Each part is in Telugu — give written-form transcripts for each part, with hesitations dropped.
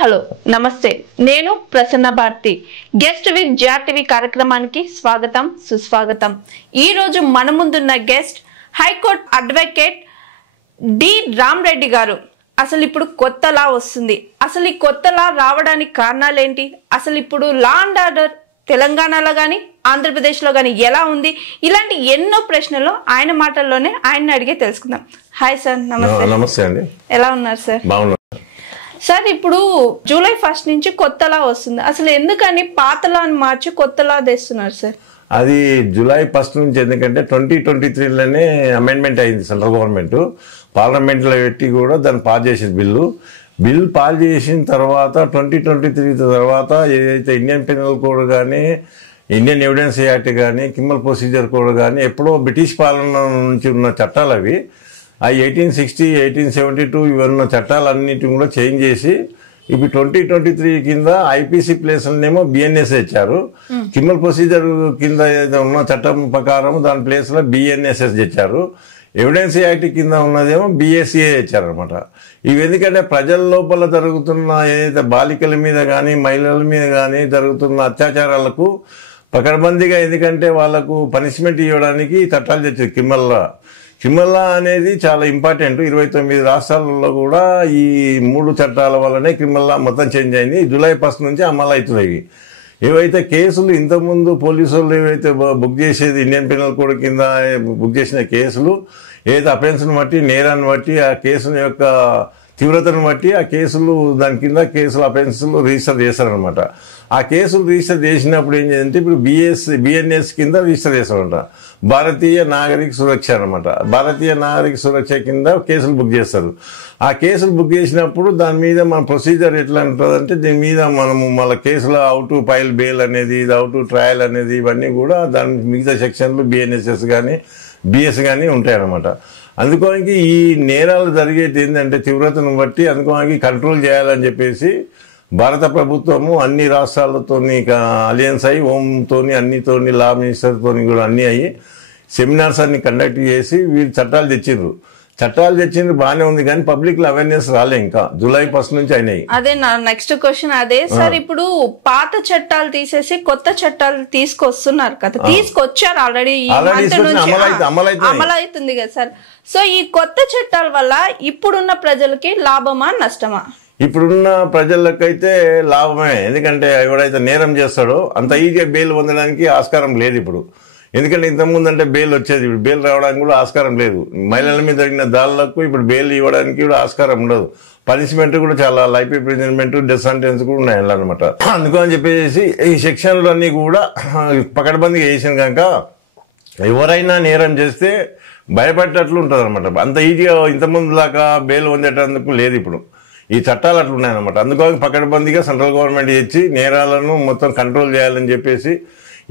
హలో నమస్తే నేను ప్రసన్న భారతి గెస్ట్ విత్ జాటివి కార్యక్రమానికి స్వాగతం సుస్వాగతం ఈ రోజు మన ముందున్న guest high court advocate D Ram Reddy garu అసలు ఇప్పుడు కొత్త లా వస్తుంది అసలు ఈ కొత్త లా రావడానికి కారణాలు ఏంటి అసలు ఇప్పుడు లా అండ్ ఆర్డర్ తెలంగాణలో గాని ఆంధ్రప్రదేశ్లో గాని ఎలా ఉంది ఇలాంటి ఎన్నో ప్రశ్నలు ఆయన మాటల్లోనే ఆయన అడిగే తెలుసుకుందాం హాయ్ సార్ నమస్తే నమస్తే అండి ఎలా ఉన్నారు సార్ బాగున్నారు సార్ ఇప్పుడు జూలై 1 నుంచి కొత్త లా వస్తుంది అసలు ఎందుకని పాత లాని మార్చి కొత్త లా తెస్తున్నారు సార్ అది జూలై 1 నుంచి ఎందుకంటే 2023లోనే అమెండ్మెంట్ అయింది సెంట్రల్ గవర్నమెంట్ పార్లమెంట్లో పెట్టి కూడా దాన్ని పాస్ చేసింది బిల్ పాస్ చేసిన తర్వాత 2023 తర్వాత ఏదైతే ఇండియన్ పెనల్ కోడ్ కానీ ఇండియన్ ఎవిడెన్స్ యాక్ట్ కానీ క్రిమినల్ ప్రొసీజర్ కోడ్ కానీ ఎప్పుడో బ్రిటిష్ పాలన నుంచి ఉన్న చట్టాలు అవి ఆ 1860 1872 ఇవన్న చట్టాలన్నిటిని కూడా చేంజ్ చేసి ఇప్పుడు 2023 కింద ఐపీసీ ప్లేస్లనేమో బిఎన్ఎస్ తెచ్చారు క్రిమినల్ ప్రొసీజర్ కింద ఉన్న చట్టం ప్రకారం దాని ప్లేస్లో బిఎన్ఎస్ఎస్ తెచ్చారు ఎవిడెన్స్ యాక్ట్ కింద ఉన్నదేమో బిఎస్ఏ తెచ్చారనమాట ఇవి ఎందుకంటే ప్రజల లోపల జరుగుతున్న ఏదైతే బాలికల మీద కానీ మహిళల మీద కానీ జరుగుతున్న అత్యాచారాలకు పకడ్బందీగా ఎందుకంటే వాళ్లకు పనిష్మెంట్ ఇవ్వడానికి చట్టాలు తెచ్చారు క్రిమినల్ లా అనేది చాలా ఇంపార్టెంట్ 29 రాష్ట్రాలలో కూడా ఈ 3 చట్టాల వల్లనే క్రిమినల్ లా మొత్తం చేంజ్ అయింది జూలై 1 నుంచి అమలు అవుతున్నాయి ఏవైతే కేసులు ఇంతకుముందు పోలీసు వాళ్ళు ఏవైతే బుక్ చేసేది ఇండియన్ పెనల్ కోడ్ కింద బుక్ చేసిన కేసులు ఏదైతే అఫెన్స్ను బట్టి నేరాన్ని బట్టి ఆ కేసు యొక్క తీవ్రతను బట్టి ఆ కేసులు దాని కింద కేసులు అఫెన్సులు రిజిస్టర్ చేస్తారనమాట ఆ కేసులు రిజిస్టర్ చేసినప్పుడు ఏం చేయాలంటే ఇప్పుడు బిఎన్ఎస్ కింద రిజిస్టర్ చేస్తారనమాట భారతీయ నాగరిక సురక్ష అనమాట భారతీయ నాగరిక సురక్ష కింద కేసులు బుక్ చేస్తారు ఆ కేసులు బుక్ చేసినప్పుడు దాని మీద మన ప్రొసీజర్ ఎట్లా ఉంటుందంటే దీని మీద మనము మళ్ళీ కేసులో హౌ టు ఫైల్ బెయిల్ అనేది హౌ టు ట్రయల్ అనేది ఇవన్నీ కూడా దాని మిగతా సెక్షన్లు బిఎన్ఎస్ఎస్ కానీ బిఎస్ కానీ ఉంటాయన్నమాట అందుకోనికి ఈ నేరాలు జరిగేది ఏంటంటే తీవ్రతను బట్టి అందుకోనికి కంట్రోల్ చేయాలని చెప్పేసి భారత ప్రభుత్వము అన్ని రాష్ట్రాలతోని అలయన్స్ అయ్యి హోంతోని అన్నితోని లా మినిస్టర్తోని కూడా అన్ని అయ్యి సెమినార్స్ అన్ని కండక్ట్ చేసి వీళ్ళు చట్టాలు తెచ్చిండ్రు బాగానే ఉంది కానీ పబ్లిక్ లో అవేర్నెస్ రాలే ఇంకా జూలై 1 నుంచి అయినాయి అదే నా నెక్స్ట్ క్వశ్చన్ అదే సార్ ఇప్పుడు పాత చట్టాలు తీసేసి కొత్త చట్టాలు తీసుకొస్తున్నారు కదా తీసుకొచ్చారు ఆల్రెడీ అమలవుతుంది కదా సార్ సో ఈ కొత్త చట్టాల వల్ల ఇప్పుడున్న ప్రజలకి లాభమా నష్టమా ఇప్పుడున్న ప్రజలకైతే లాభమే ఎందుకంటే ఎవడైతే నేరం చేస్తాడో అంత ఈజీగా బెయిల్ పొందడానికి ఆస్కారం లేదు ఇప్పుడు ఎందుకంటే ఇంతకుముందు అంటే బెయిల్ వచ్చేది ఇప్పుడు బెయిల్ రావడానికి కూడా ఆస్కారం లేదు మహిళల మీద జరిగిన దాడులకు ఇప్పుడు బెయిల్ ఇవ్వడానికి కూడా ఆస్కారం ఉండదు పనిష్మెంట్ కూడా చాలా లైఫ్ ఇంప్రిజన్మెంట్ డెత్ సెంటెన్స్ కూడా ఉన్నాయి అనమాట అందుకని చెప్పేసి ఈ సెక్షన్లు అన్ని కూడా పకడ్బందీగా చేసిన కనుక ఎవరైనా నేరం చేస్తే భయపడేటట్లు ఉంటుంది అనమాట అంత ఈజీగా ఇంతకుముందు దాకా బెయిల్ పొందేటందుకు లేదు ఇప్పుడు ఈ చట్టాలు అట్లా ఉన్నాయన్నమాట అందుకని పకడ్బందీగా సెంట్రల్ గవర్నమెంట్ ఇచ్చి నేరాలను మొత్తం కంట్రోల్ చేయాలని చెప్పేసి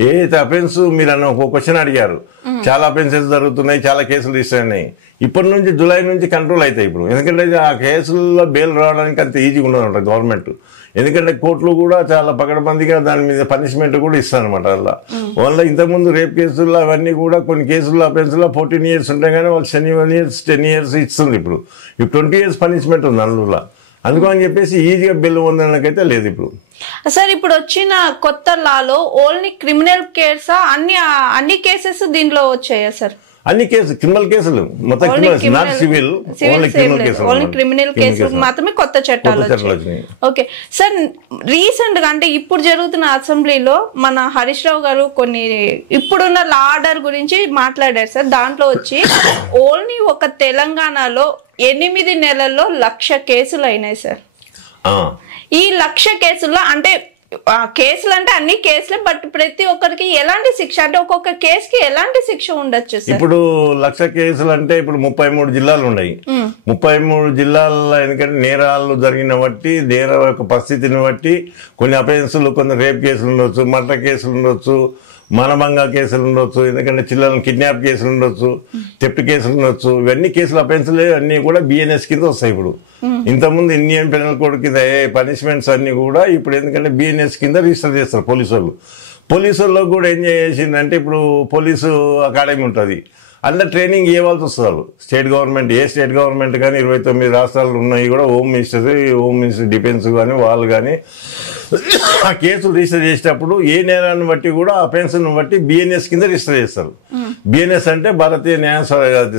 ఏదైతే అఫెన్స్ మీరు అన్న ఒక క్వశ్చన్ అడిగారు చాలా అఫెన్సెస్ జరుగుతున్నాయి చాలా కేసులు రిజిస్టర్ అయినాయి ఇప్పటి నుంచి జూలై నుంచి కంట్రోల్ అవుతాయి ఇప్పుడు ఎందుకంటే ఆ కేసుల్లో బెయిల్ రావడానికి అంత ఈజీగా ఉండదు గవర్నమెంట్ ఎందుకంటే కోర్టులు కూడా చాలా పకడ్బందీగా దాని మీద పనిష్మెంట్ కూడా ఇస్తారనమాట అలా వాళ్ళ ఇంతకుముందు రేప్ కేసుల్లో అవన్నీ కూడా కొన్ని కేసుల్లో అఫెన్స్లో 14 years ఉంటాయి కానీ వాళ్ళు 7 years 10 years ఇస్తుంది ఇప్పుడు 20 years పనిష్మెంట్ ఉంది అందులో అందుకని చెప్పేసి ఈజీగా బెయిల్ పొందడానికైతే లేదు ఇప్పుడు సార్ ఇప్పుడు వచ్చిన కొత్త లాలో ఓన్లీ క్రిమినల్ కేసా అన్ని కేసెస్ దీంట్లో వచ్చాయా సార్ అన్ని క్రిమినల్ కేసులు మొత్తం నాట్ సివిల్ ఓన్లీ క్రిమినల్ కేసులు మాత్రమే కొత్త చట్టాలు వచ్చాయి ఓకే సార్ రీసెంట్ గా అంటే ఇప్పుడు జరుగుతున్న అసెంబ్లీలో మన హరీష్ రావు గారు కొన్ని ఇప్పుడున్న లా ఆర్డర్ గురించి మాట్లాడారు సార్ దాంట్లో వచ్చి ఓన్లీ ఒక తెలంగాణలో 8 నెలల్లో 1,00,000 కేసులు అయినాయి సార్ ఈ 1,00,000 కేసుల్లో అంటే కేసులు అంటే అన్ని కేసులే బట్ ప్రతి ఒక్కరికి ఎలాంటి శిక్ష అంటే ఒక్కొక్క కేసుకి ఎలాంటి శిక్ష ఉండొచ్చు సార్ ఇప్పుడు 1,00,000 కేసులు అంటే ఇప్పుడు 33 జిల్లాలు ఉన్నాయి 33 జిల్లాల్లో ఎందుకంటే నేరాలు జరిగిన బట్టి నేర యొక్క పరిస్థితిని బట్టి కొన్ని అఫెన్సులు కొన్ని రేప్ కేసులు ఉండొచ్చు మర్డర్ కేసులు ఉండొచ్చు మానభంగ కేసులు ఉండొచ్చు ఎందుకంటే చిల్లలను కిడ్నాప్ కేసులు ఉండొచ్చు థెఫ్ట్ కేసులు ఉండొచ్చు ఇవన్నీ కేసులు అఫెన్సులే అన్ని కూడా బిఎన్ఎస్ కింద వస్తాయి ఇప్పుడు ఇంతకుముందు ఇండియన్ పెనల్ కోడ్ కింద పనిష్మెంట్స్ అన్ని కూడా ఇప్పుడు ఎందుకంటే బిఎన్ఎస్ కింద రిజిస్టర్ చేస్తారు పోలీసు వాళ్ళు కూడా ఏం చేసిందంటే ఇప్పుడు పోలీసు అకాడమీ ఉంటుంది అందులో ట్రైనింగ్ ఇవ్వాల్సి వస్తారు స్టేట్ గవర్నమెంట్. ఏ స్టేట్ గవర్నమెంట్ కానీ 29 రాష్ట్రాలు ఉన్నాయి కూడా, హోమ్ మినిస్టర్ డిఫెన్స్ కానీ వాళ్ళు కానీ ఆ కేసులు రిజిస్టర్ చేసేటప్పుడు ఏ నేరాన్ని బట్టి కూడా అఫెన్స్ని బట్టి బిఎన్ఎస్ కింద రిజిస్టర్ చేస్తారు. బిఎన్ఎస్ అంటే భారతీయ న్యాయ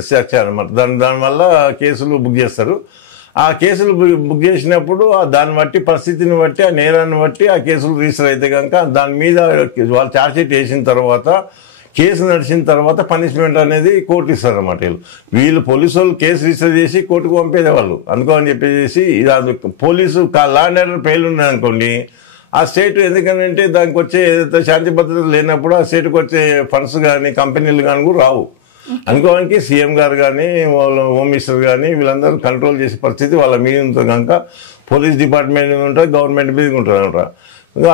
శాఖ అనమాట. దానివల్ల కేసులు బుక్ చేస్తారు. ఆ కేసులు బుక్ చేసినప్పుడు దాన్ని బట్టి పరిస్థితిని బట్టి ఆ నేరాన్ని బట్టి ఆ కేసులు రిజిస్టర్ అయితే కనుక దాని మీద వాళ్ళు ఛార్జ్షీట్ వేసిన తర్వాత కేసు నడిచిన తర్వాత పనిష్మెంట్ అనేది కోర్టు ఇస్తారు అనమాట. వీళ్ళు పోలీసు వాళ్ళు కేసు రిజిస్టర్ చేసి కోర్టుకు పంపేదే వాళ్ళు. అందుకని చెప్పేసి police law and order fail ఉన్నాయనుకోండి, ఆ స్టేట్ ఎందుకంటే దానికి వచ్చే శాంతి భద్రత లేనప్పుడు ఆ స్టేట్కి వచ్చే ఫండ్స్ కానీ కంపెనీలు కానీ కూడా రావు. అనుకోవడానికి సీఎం గారు కానీ వాళ్ళ హోమ్ మినిస్టర్ కానీ వీళ్ళందరూ కంట్రోల్ చేసే పరిస్థితి వాళ్ళ మీద ఉంటుంది కనుక పోలీస్ డిపార్ట్మెంట్ మీద ఉంటుంది, గవర్నమెంట్ మీద ఉంటుంది అనమాట.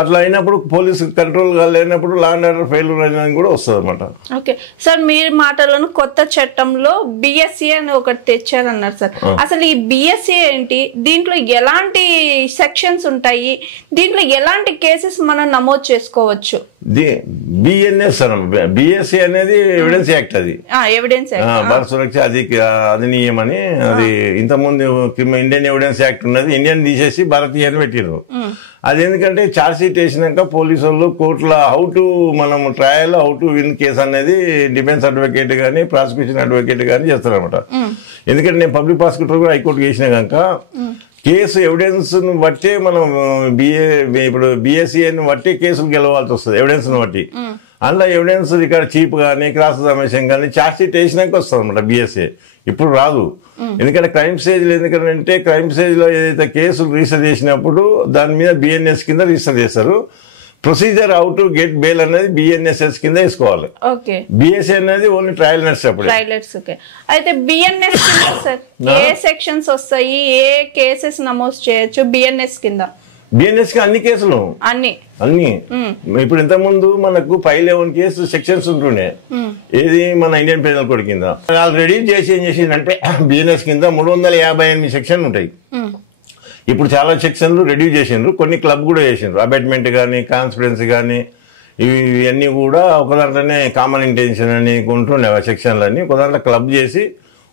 అట్లా అయినప్పుడు పోలీసు కంట్రోల్ లేనప్పుడు లా అండ్ ఆర్డర్ ఫెయిల్యూర్ అయినా కూడా వస్తుంది అనమాట. ఓకే సార్, మీరు మాటలను కొత్త చట్టంలో బిఎస్సి అని ఒకటి తెచ్చారన్నారు సార్. అసలు ఈ బిఎస్సి ఏంటి, దీంట్లో ఎలాంటి సెక్షన్స్ ఉంటాయి, దీంట్లో ఎలాంటి కేసెస్ మనం నమోదు చేసుకోవచ్చు? బిఎన్ఎస్ బిఎస్సి అనేది ఎవిడెన్స్ యాక్ట్. అది ఎవిడెన్స్ భారత సురక్ష అధినియం అని. అది ఇంతకుముందు ఇండియన్ ఎవిడెన్స్ యాక్ట్ ఉన్నది, ఇండియన్ తీసేసి భారతీయ అని పెట్టినారు. అది ఎందుకంటే ఛార్జ్ షీట్ వేసినాక పోలీసు వాళ్ళు కోర్టులో హౌ టు మనం trial how to win case అనేది డిఫెన్స్ అడ్వకేట్ కానీ ప్రాసిక్యూషన్ అడ్వకేట్ కానీ చేస్తారనమాట. ఎందుకంటే నేను పబ్లిక్ ప్రాసిక్యూటర్ కూడా హైకోర్టు చేసిన కనుక కేసు ఎవిడెన్స్ ను బట్టే మనం ఇప్పుడు బిఎస్సిని బట్టి కేసులు గెలవాల్సి వస్తుంది, ఎవిడెన్స్ ను బట్టి. అందులో ఎవిడెన్స్ రికార్డ్ చీప్ కానీ క్రాస్ ఎగ్జామినేషన్ కానీ ఛార్జ్ షీట్ వేసినాక వస్తుంది అనమాట బిఎస్సి. ఇప్పుడు రాదు. ఎందుకంటే క్రైమ్ స్టేజ్లో ఎందుకంటే క్రైమ్ స్టేజ్లో ఏదైతే కేసులు రిజిస్టర్ చేసినప్పుడు దాని మీద బిఎన్ఎస్ కింద రిజిస్టర్ చేస్తారు. Procedure how to get bail అనేది బిఎన్ఎస్ఎస్ కింద వేసుకోవాలి. బిఎస్సి అనేది ఓన్లీ ట్రయల్ నడిచేటప్పుడు. అయితే బిఎన్ఎస్ కింద సార్ ఏ సెక్షన్స్ వస్తాయి, ఏ కేసెస్ నమోదు చేయొచ్చు బిఎన్ఎస్ కింద? బిఎన్ఎస్ కి అన్ని కేసులు అన్ని ఇప్పుడు ఇంత ముందు మనకు 511 కేసు సెక్షన్స్ ఉంటుండే, ఏది మన ఇండియన్ పీనల్ కోడ్ కింద. ఆల్రెడీ చేసి ఏం చేసిందంటే బిఎన్ఎస్ కింద 358 సెక్షన్ ఉంటాయి. ఇప్పుడు చాలా సెక్షన్లు రెడ్యూస్ చేసిండ్రు, కొన్ని క్లబ్ కూడా చేసిండ్రు. అబెట్మెంట్ కానీ కాన్స్పిరెన్సీ కానీ ఇవన్నీ కూడా ఒక దాంట్లోనే కామన్ ఇంటెన్షన్ అని ఉంటుండే ఆ సెక్షన్లన్నీ ఒక దాంట్లో క్లబ్ చేసి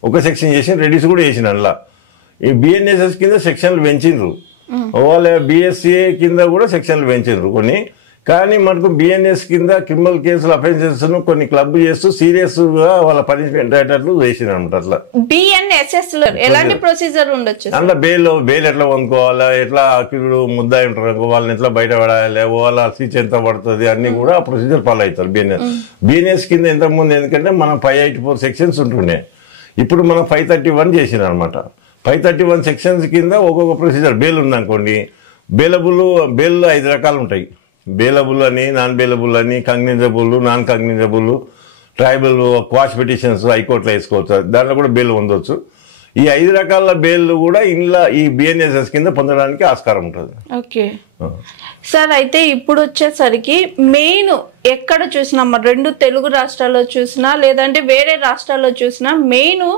ఒక సెక్షన్ చేసి రెడ్యూస్ కూడా చేసిండ్రు. అందులో ఈ బిఎన్ఎస్ఎస్ కింద సెక్షన్లు పెంచిండ్రు. వాళ్ళ బిఎస్సిఏ కింద కూడా సెక్షన్లు పెంచారు కొన్ని. కానీ మనకు బిఎన్ఎస్ కింద క్రిమినల్ కేసుల అఫెన్సెస్ ను కొన్ని క్లబ్ చేస్తూ సీరియస్ గా వాళ్ళ పనిష్మెంట్ అయ్యేటట్లు వేసినారు అనమాట. అట్లా బిఎన్ఎస్ఎస్ లో ఎలాంటి ప్రొసీజర్ ఉండొచ్చు? అందులో బెయిల్ ఎట్లా పొందుకోవాలా, ఎట్లా అక్యూజ్డ్ ముద్దాయి ఉంటారు వాళ్ళని ఎట్లా బయట పడాలి, వాళ్ళ శిక్ష ఎంత పడుతుంది అన్ని కూడా ప్రొసీజర్ ఫాలో అవుతారు. బిఎన్ఎస్ కింద ఇంతకుముందు ఎందుకంటే మనం 584 సెక్షన్స్ ఉంటుండే, ఇప్పుడు మనం 531 చేసినాం అనమాట. 531 సెక్షన్స్ కింద ఒక్కొక్క ప్రొసీజర్. బెయిల్ ఉందనుకోండి, బెయిల్ 5 రకాలు ఉంటాయి. బెయిలబుల్ అని, నాన్ బెయిలబుల్ అని, కగ్నిజబుల్, నాన్ కగ్నిజబుల్, ట్రైబల్, క్వాష్ పిటిషన్స్ హైకోర్టులో వేసుకోవచ్చు. దాంట్లో కూడా బెయిల్ పొందవచ్చు. ఈ 5 రకాల బెయిల్ కూడా ఇంట్లో ఈ బిఎన్ఎస్ఎస్ కింద పొందడానికి ఆస్కారం ఉంటుంది. ఓకే సార్, అయితే ఇప్పుడు వచ్చేసరికి మెయిన్ ఎక్కడ చూసినా, 2 తెలుగు రాష్ట్రాల్లో చూసినా లేదంటే వేరే రాష్ట్రాల్లో చూసినా మెయిన్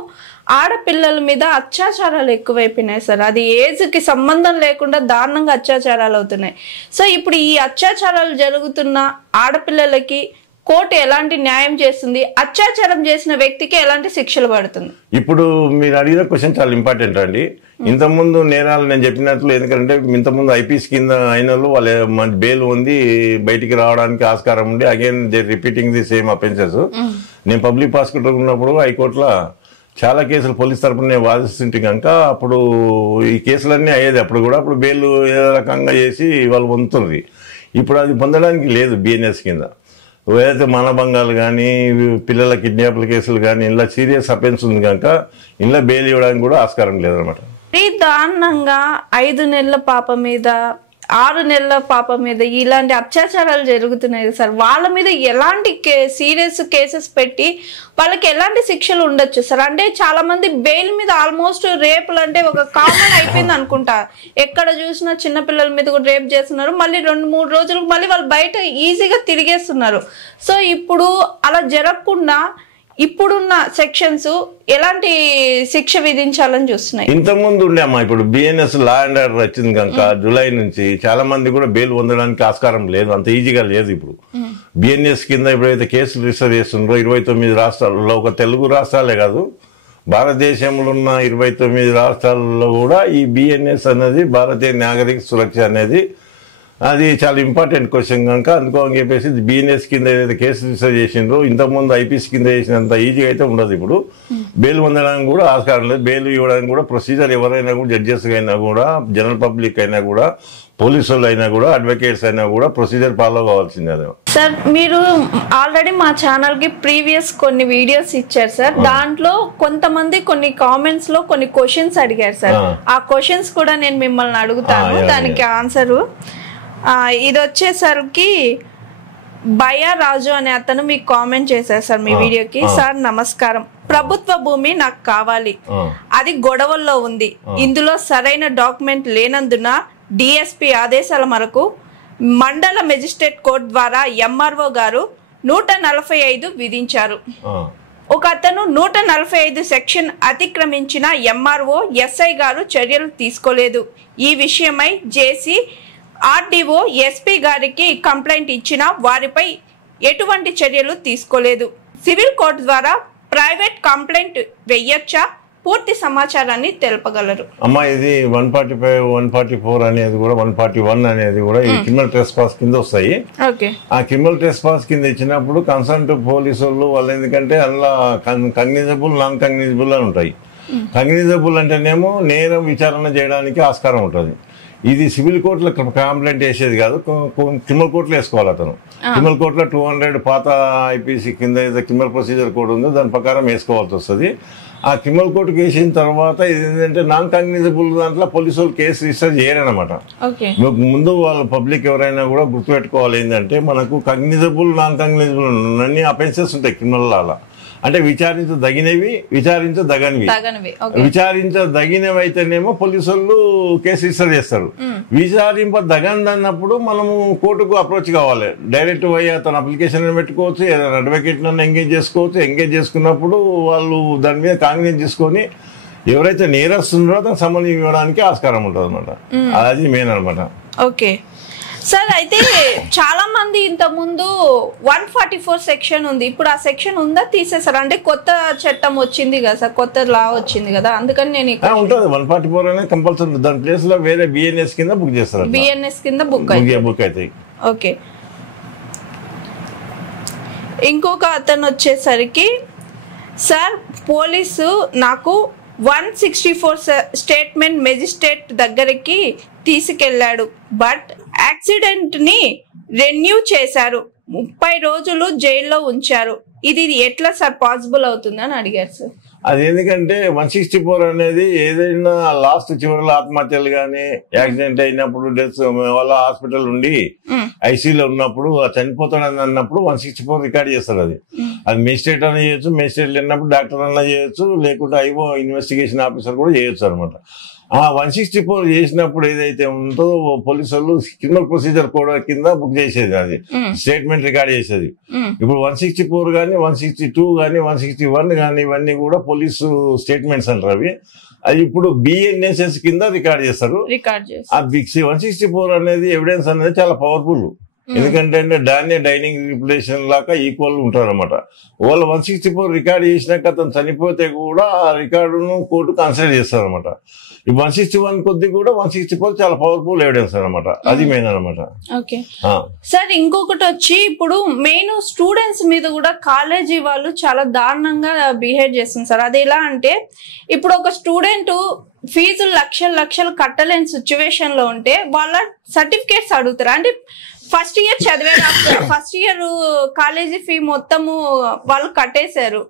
ఆడపిల్లల మీద అత్యాచారాలు ఎక్కువైపోయినాయి సార్. అది ఏజ్ కి సంబంధం లేకుండా దారుణంగా అత్యాచారాలు అవుతున్నాయి. సో ఇప్పుడు ఈ అత్యాచారాలు జరుగుతున్న ఆడపిల్లలకి కోర్టు ఎలాంటి న్యాయం చేస్తుంది, అత్యాచారం చేసిన వ్యక్తికి ఎలాంటి శిక్షలు పడుతుంది? ఇప్పుడు మీరు అడిగిన క్వశ్చన్ చాలా ఇంపార్టెంట్ అండి. ఇంతకుముందు నేరాలు నేను చెప్పినట్లు, ఎందుకంటే ఇంతకుముందు ఐపీసీ కింద అయిన వాళ్ళ బెయిల్ ఉంది బయటికి రావడానికి ఆస్కారం ఉండి again repeating the same offences. నేను పబ్లిక్ ప్రాసిక్యూటర్ ఉన్నప్పుడు హైకోర్టులో చాలా కేసులు పోలీస్ తరఫున నేను వాదిస్తుంటే కనుక అప్పుడు ఈ కేసులన్నీ అయ్యేది. అప్పుడు కూడా అప్పుడు బెయిల్ ఏ రకంగా చేసి వాళ్ళు పొందుతుంది. ఇప్పుడు అది పొందడానికి లేదు బిఎన్ఎస్ కింద. ఏదైతే మానభంగాలు కానీ పిల్లల కిడ్నాప్ల కేసులు కానీ ఇలా సీరియస్ అఫెన్స్ ఉంది కనుక ఇలా బెయిల్ ఇవ్వడానికి కూడా ఆస్కారం లేదనమాట. దారుణంగా 5 నెలల పాప మీద 6 నెలల పాప మీద ఇలాంటి అత్యాచారాలు జరుగుతున్నాయి సార్. వాళ్ళ మీద ఎలాంటి సీరియస్ కేసెస్ పెట్టి వాళ్ళకి ఎలాంటి శిక్షలు ఉండొచ్చు సార్? అంటే చాలా మంది బెయిల్ మీద ఆల్మోస్ట్ రేపులు అంటే ఒక కామన్ అయిపోయింది అనుకుంటా. ఎక్కడ చూసినా చిన్నపిల్లల మీద కూడా రేప్ చేస్తున్నారు, మళ్ళీ 2-3 రోజులకు మళ్ళీ వాళ్ళు బయట ఈజీగా తిరిగేస్తున్నారు. సో ఇప్పుడు అలా జరగకుండా ఇప్పుడున్న సెక్షన్స్ ఎలాంటి శిక్ష విధించాలని చూస్తున్నాయి? ఇంతకుముందు ఉండేమ్మా, ఇప్పుడు బిఎన్ఎస్ లా అండ్ ఆర్డర్ వచ్చింది కనుక జూలై నుంచి చాలా మంది కూడా బెయిల్ పొందడానికి ఆస్కారం లేదు, అంత ఈజీగా లేదు. ఇప్పుడు బిఎన్ఎస్ కింద ఎప్పుడైతే కేసులు రిజిస్టర్ చేస్తుండ్రో 29 రాష్ట్రాల్లో, ఒక తెలుగు రాష్ట్రాలే కాదు భారతదేశంలో ఉన్న 29 రాష్ట్రాల్లో కూడా ఈ బిఎన్ఎస్ అనేది భారతీయ నాగరిక సురక్ష అనేది అది చాలా ఇంపార్టెంట్ క్వశ్చన్ కనుక అందుకోని చెప్పేసి బిఎన్ఎస్ కింద ఏదైతే కేసు రిజిస్టర్ చేసిండ్రో ఇంతకుముందు ఐపీసీ కింద చేసినంత ఈజీగా అయితే ఉండదు. ఇప్పుడు బెయిల్ పొందడానికి కూడా ఆస్కారం లేదు. బెయిల్ ఇవ్వడానికి కూడా ప్రొసీజర్ ఎవరైనా కూడా జడ్జెస్ అయినా కూడా జనరల్ పబ్లిక్ అయినా కూడా పోలీసు వాళ్ళు అయినా కూడా అడ్వకేట్స్ అయినా కూడా ప్రొసీజర్ ఫాలో కావాల్సిందే. సార్ మీరు ఆల్రెడీ మా ఛానల్ కి ప్రీవియస్ కొన్ని వీడియోస్ ఇచ్చారు సార్, దాంట్లో కొంతమంది కొన్ని కామెంట్స్ లో కొన్ని క్వశ్చన్స్ అడిగారు సార్. ఆ క్వశ్చన్స్ కూడా నేను మిమ్మల్ని అడుగుతాను, దానికి ఆన్సరు. ఇది వచ్చేసరికి భయ రాజు అనే అతను మీకు కామెంట్ చేశారు సార్ మీ వీడియోకి. సార్ నమస్కారం, ప్రభుత్వ భూమి నాకు కావాలి, అది గొడవల్లో ఉంది, ఇందులో సరైన డాక్యుమెంట్ లేనందున డిఎస్పి ఆదేశాల మేరకు మండల మెజిస్ట్రేట్ కోర్టు ద్వారా ఎంఆర్ఓ గారు 145 విధించారు. ఒక అతను 145 సెక్షన్ అతిక్రమించిన ఎంఆర్ఓ ఎస్ఐ గారు చర్యలు తీసుకోలేదు. ఈ విషయమై జేసీ ఆర్డీఓ ఎస్పీ గారికి కంప్లైంట్ ఇచ్చినా వారిపై ఎటువంటి చర్యలు తీసుకోలేదు. సివిల్ కోర్టు ద్వారా ప్రైవేట్ కంప్లైంట్ వెయ్యొచ్చా? పూర్తి సమాచారాన్ని తెలుపగలరు. అమ్మా, ఇది 145, 144 అనేది కూడా 141 అనేది కూడా ఈ క్రిమినల్ ట్రెస్పాస్ కింద వస్తాయి. ఆ క్రిమినల్ ట్రెస్పాస్ కింద ఇచ్చినప్పుడు కన్సర్న్ పోలీసు వాళ్ళు ఎందుకంటే అందులో కగ్నిజబుల్, నాన్ కగ్నిజబుల్ అని ఉంటాయి. కగ్నిజబుల్ అంటేనేమో నేరం విచారణ చేయడానికి ఆస్కారం ఉంటుంది. ఇది సివిల్ కోర్టులో కంప్లైంట్ వేసేది కాదు, క్రిమినల్ కోర్టులో వేసుకోవాలి అతను. క్రిమినల్ కోర్టులో 200 పాత ఐపీసీ కింద ఏదో క్రిమినల్ ప్రొసీజర్ కోడ్ ఉందో దాని ప్రకారం వేసుకోవాల్సి వస్తుంది. ఆ క్రిమినల్ కోర్టుకు వేసిన తర్వాత ఇది ఏంటంటే నాన్ కాగ్నిజబుల్ దాంట్లో పోలీసు వాళ్ళు కేసు రిజిస్టర్ చేయరనమాట. ముందు వాళ్ళ పబ్లిక్ ఎవరైనా కూడా గుర్తుపెట్టుకోవాలి ఏంటంటే మనకు కాగ్నిజబుల్, నాన్ కాగ్నిజబుల్ అన్ని అఫెన్సెస్ ఉంటాయి క్రిమినల్ లాలో. అంటే విచారించదగినవి, విచారించదగనివి. విచారించదగినవి అయితేనేమో పోలీసు వాళ్ళు కేసు రిజిస్టర్ చేస్తారు. విచారింపదగనప్పుడు మనము కోర్టుకు అప్రోచ్ కావాలి. డైరెక్ట్ పోయి అతను అప్లికేషన్ పెట్టుకోవచ్చు, ఏదైనా అడ్వకేట్ ఎంగేజ్ చేసుకోవచ్చు. ఎంగేజ్ చేసుకున్నప్పుడు వాళ్ళు దాని మీద కాంగ్రెస్ తీసుకొని ఎవరైతే నేరస్తున్నారో అతను సమన్వయం ఇవ్వడానికి ఆస్కారం ఉంటుంది అనమాట. అది మెయిన్ అనమాట. ఓకే సార్, అయితే చాలా మంది ఇంత ముందు 144 సెక్షన్ ఉంది, ఇప్పుడు ఆ సెక్షన్ ఉందా తీసేసారు? అంటే కొత్త చట్టం వచ్చింది కదా సార్, కొత్త లా వచ్చింది కదా, అందుకని నేను ఉంటుంది 144 అనేది కంపల్సరీ. దాని ప్లేస్ లో వేరే బిఎన్ఎస్ కింద బుక్ చేస్తారు. బిఎన్ఎస్ కింద బుక్ అవుతాయి. ఓకే, ఇంకొక అతను వచ్చేసరికి సార్ పోలీసు నాకు 164 స్టేట్మెంట్ మెజిస్ట్రేట్ దగ్గరికి తీసుకెళ్లాడు, బట్ యాక్సిడెంట్ ని రెన్యూ చేశారు, 30 రోజులు జైల్లో ఉంచారు. ఇది ఎట్లా సార్ పాసిబుల్ అవుతుందని అడిగారు సార్. అది ఎందుకంటే 164 అనేది ఏదైనా లాస్ట్ చివరిలో ఆత్మహత్యలు గానీ యాక్సిడెంట్ అయినప్పుడు డెత్ వాళ్ళ హాస్పిటల్ ఉండి ఐసీలో ఉన్నప్పుడు చనిపోతాడని అన్నప్పుడు 164 రికార్డ్ చేస్తారు. అది మేజిస్ట్రేట్ అన్న చేయొచ్చు, మేజిస్ట్రేట్ లేనప్పుడు డాక్టర్ అన్న చేయొచ్చు, లేకుంటే ఐఓ ఇన్వెస్టిగేషన్ ఆఫీసర్ కూడా చేయొచ్చు అనమాట. 164 చేసినప్పుడు ఏదైతే ఉంటుందో పోలీసు వాళ్ళు క్రిమినల్ ప్రొసీజర్ కోడ్ కింద బుక్ చేసేది, అది స్టేట్మెంట్ రికార్డ్ చేసేది. ఇప్పుడు 164 గానీ, 162 గానీ, 161 గానీ ఇవన్నీ కూడా పోలీసు స్టేట్మెంట్స్ అంటారు. అది ఇప్పుడు బిఎన్ఎస్ఎస్ కింద రికార్డ్ చేస్తారు. ఆ 164 అనేది ఎవిడెన్స్ అనేది చాలా పవర్ఫుల్. ఎందుకంటే డైనింగ్ రిప్యుటేషన్ లాగా ఈక్వల్ ఉంటారు అనమాట. వాళ్ళు 164 రికార్డ్ చేసినాక అతను చనిపోతే కూడా ఆ రికార్డును కోర్టు కన్సిడర్ చేస్తారు అనమాట. ఈ 161 కొద్ది కూడా 164 చాలా పవర్ఫుల్ ఎవిడెన్స్ అనమాట. అది మెయిన్ అనమాట. ఓకే సార్, ఇంకొకటి వచ్చి ఇప్పుడు మెయిన్ స్టూడెంట్స్ మీద కూడా కాలేజీ వాళ్ళు చాలా దారుణంగా బిహేవ్ చేస్తుంది సార్. అది ఎలా అంటే ఇప్పుడు ఒక స్టూడెంట్ ఫీజులు లక్షలు కట్టలేని సిచ్యువేషన్ లో ఉంటే వాళ్ళ సర్టిఫికేట్స్ అడుగుతారు. అంటే ఫస్ట్ ఇయర్ చదివేటప్పుడు ఫస్ట్ ఇయర్ కాలేజీ ఫీ మొత్తము వాళ్ళు కట్టేశారు,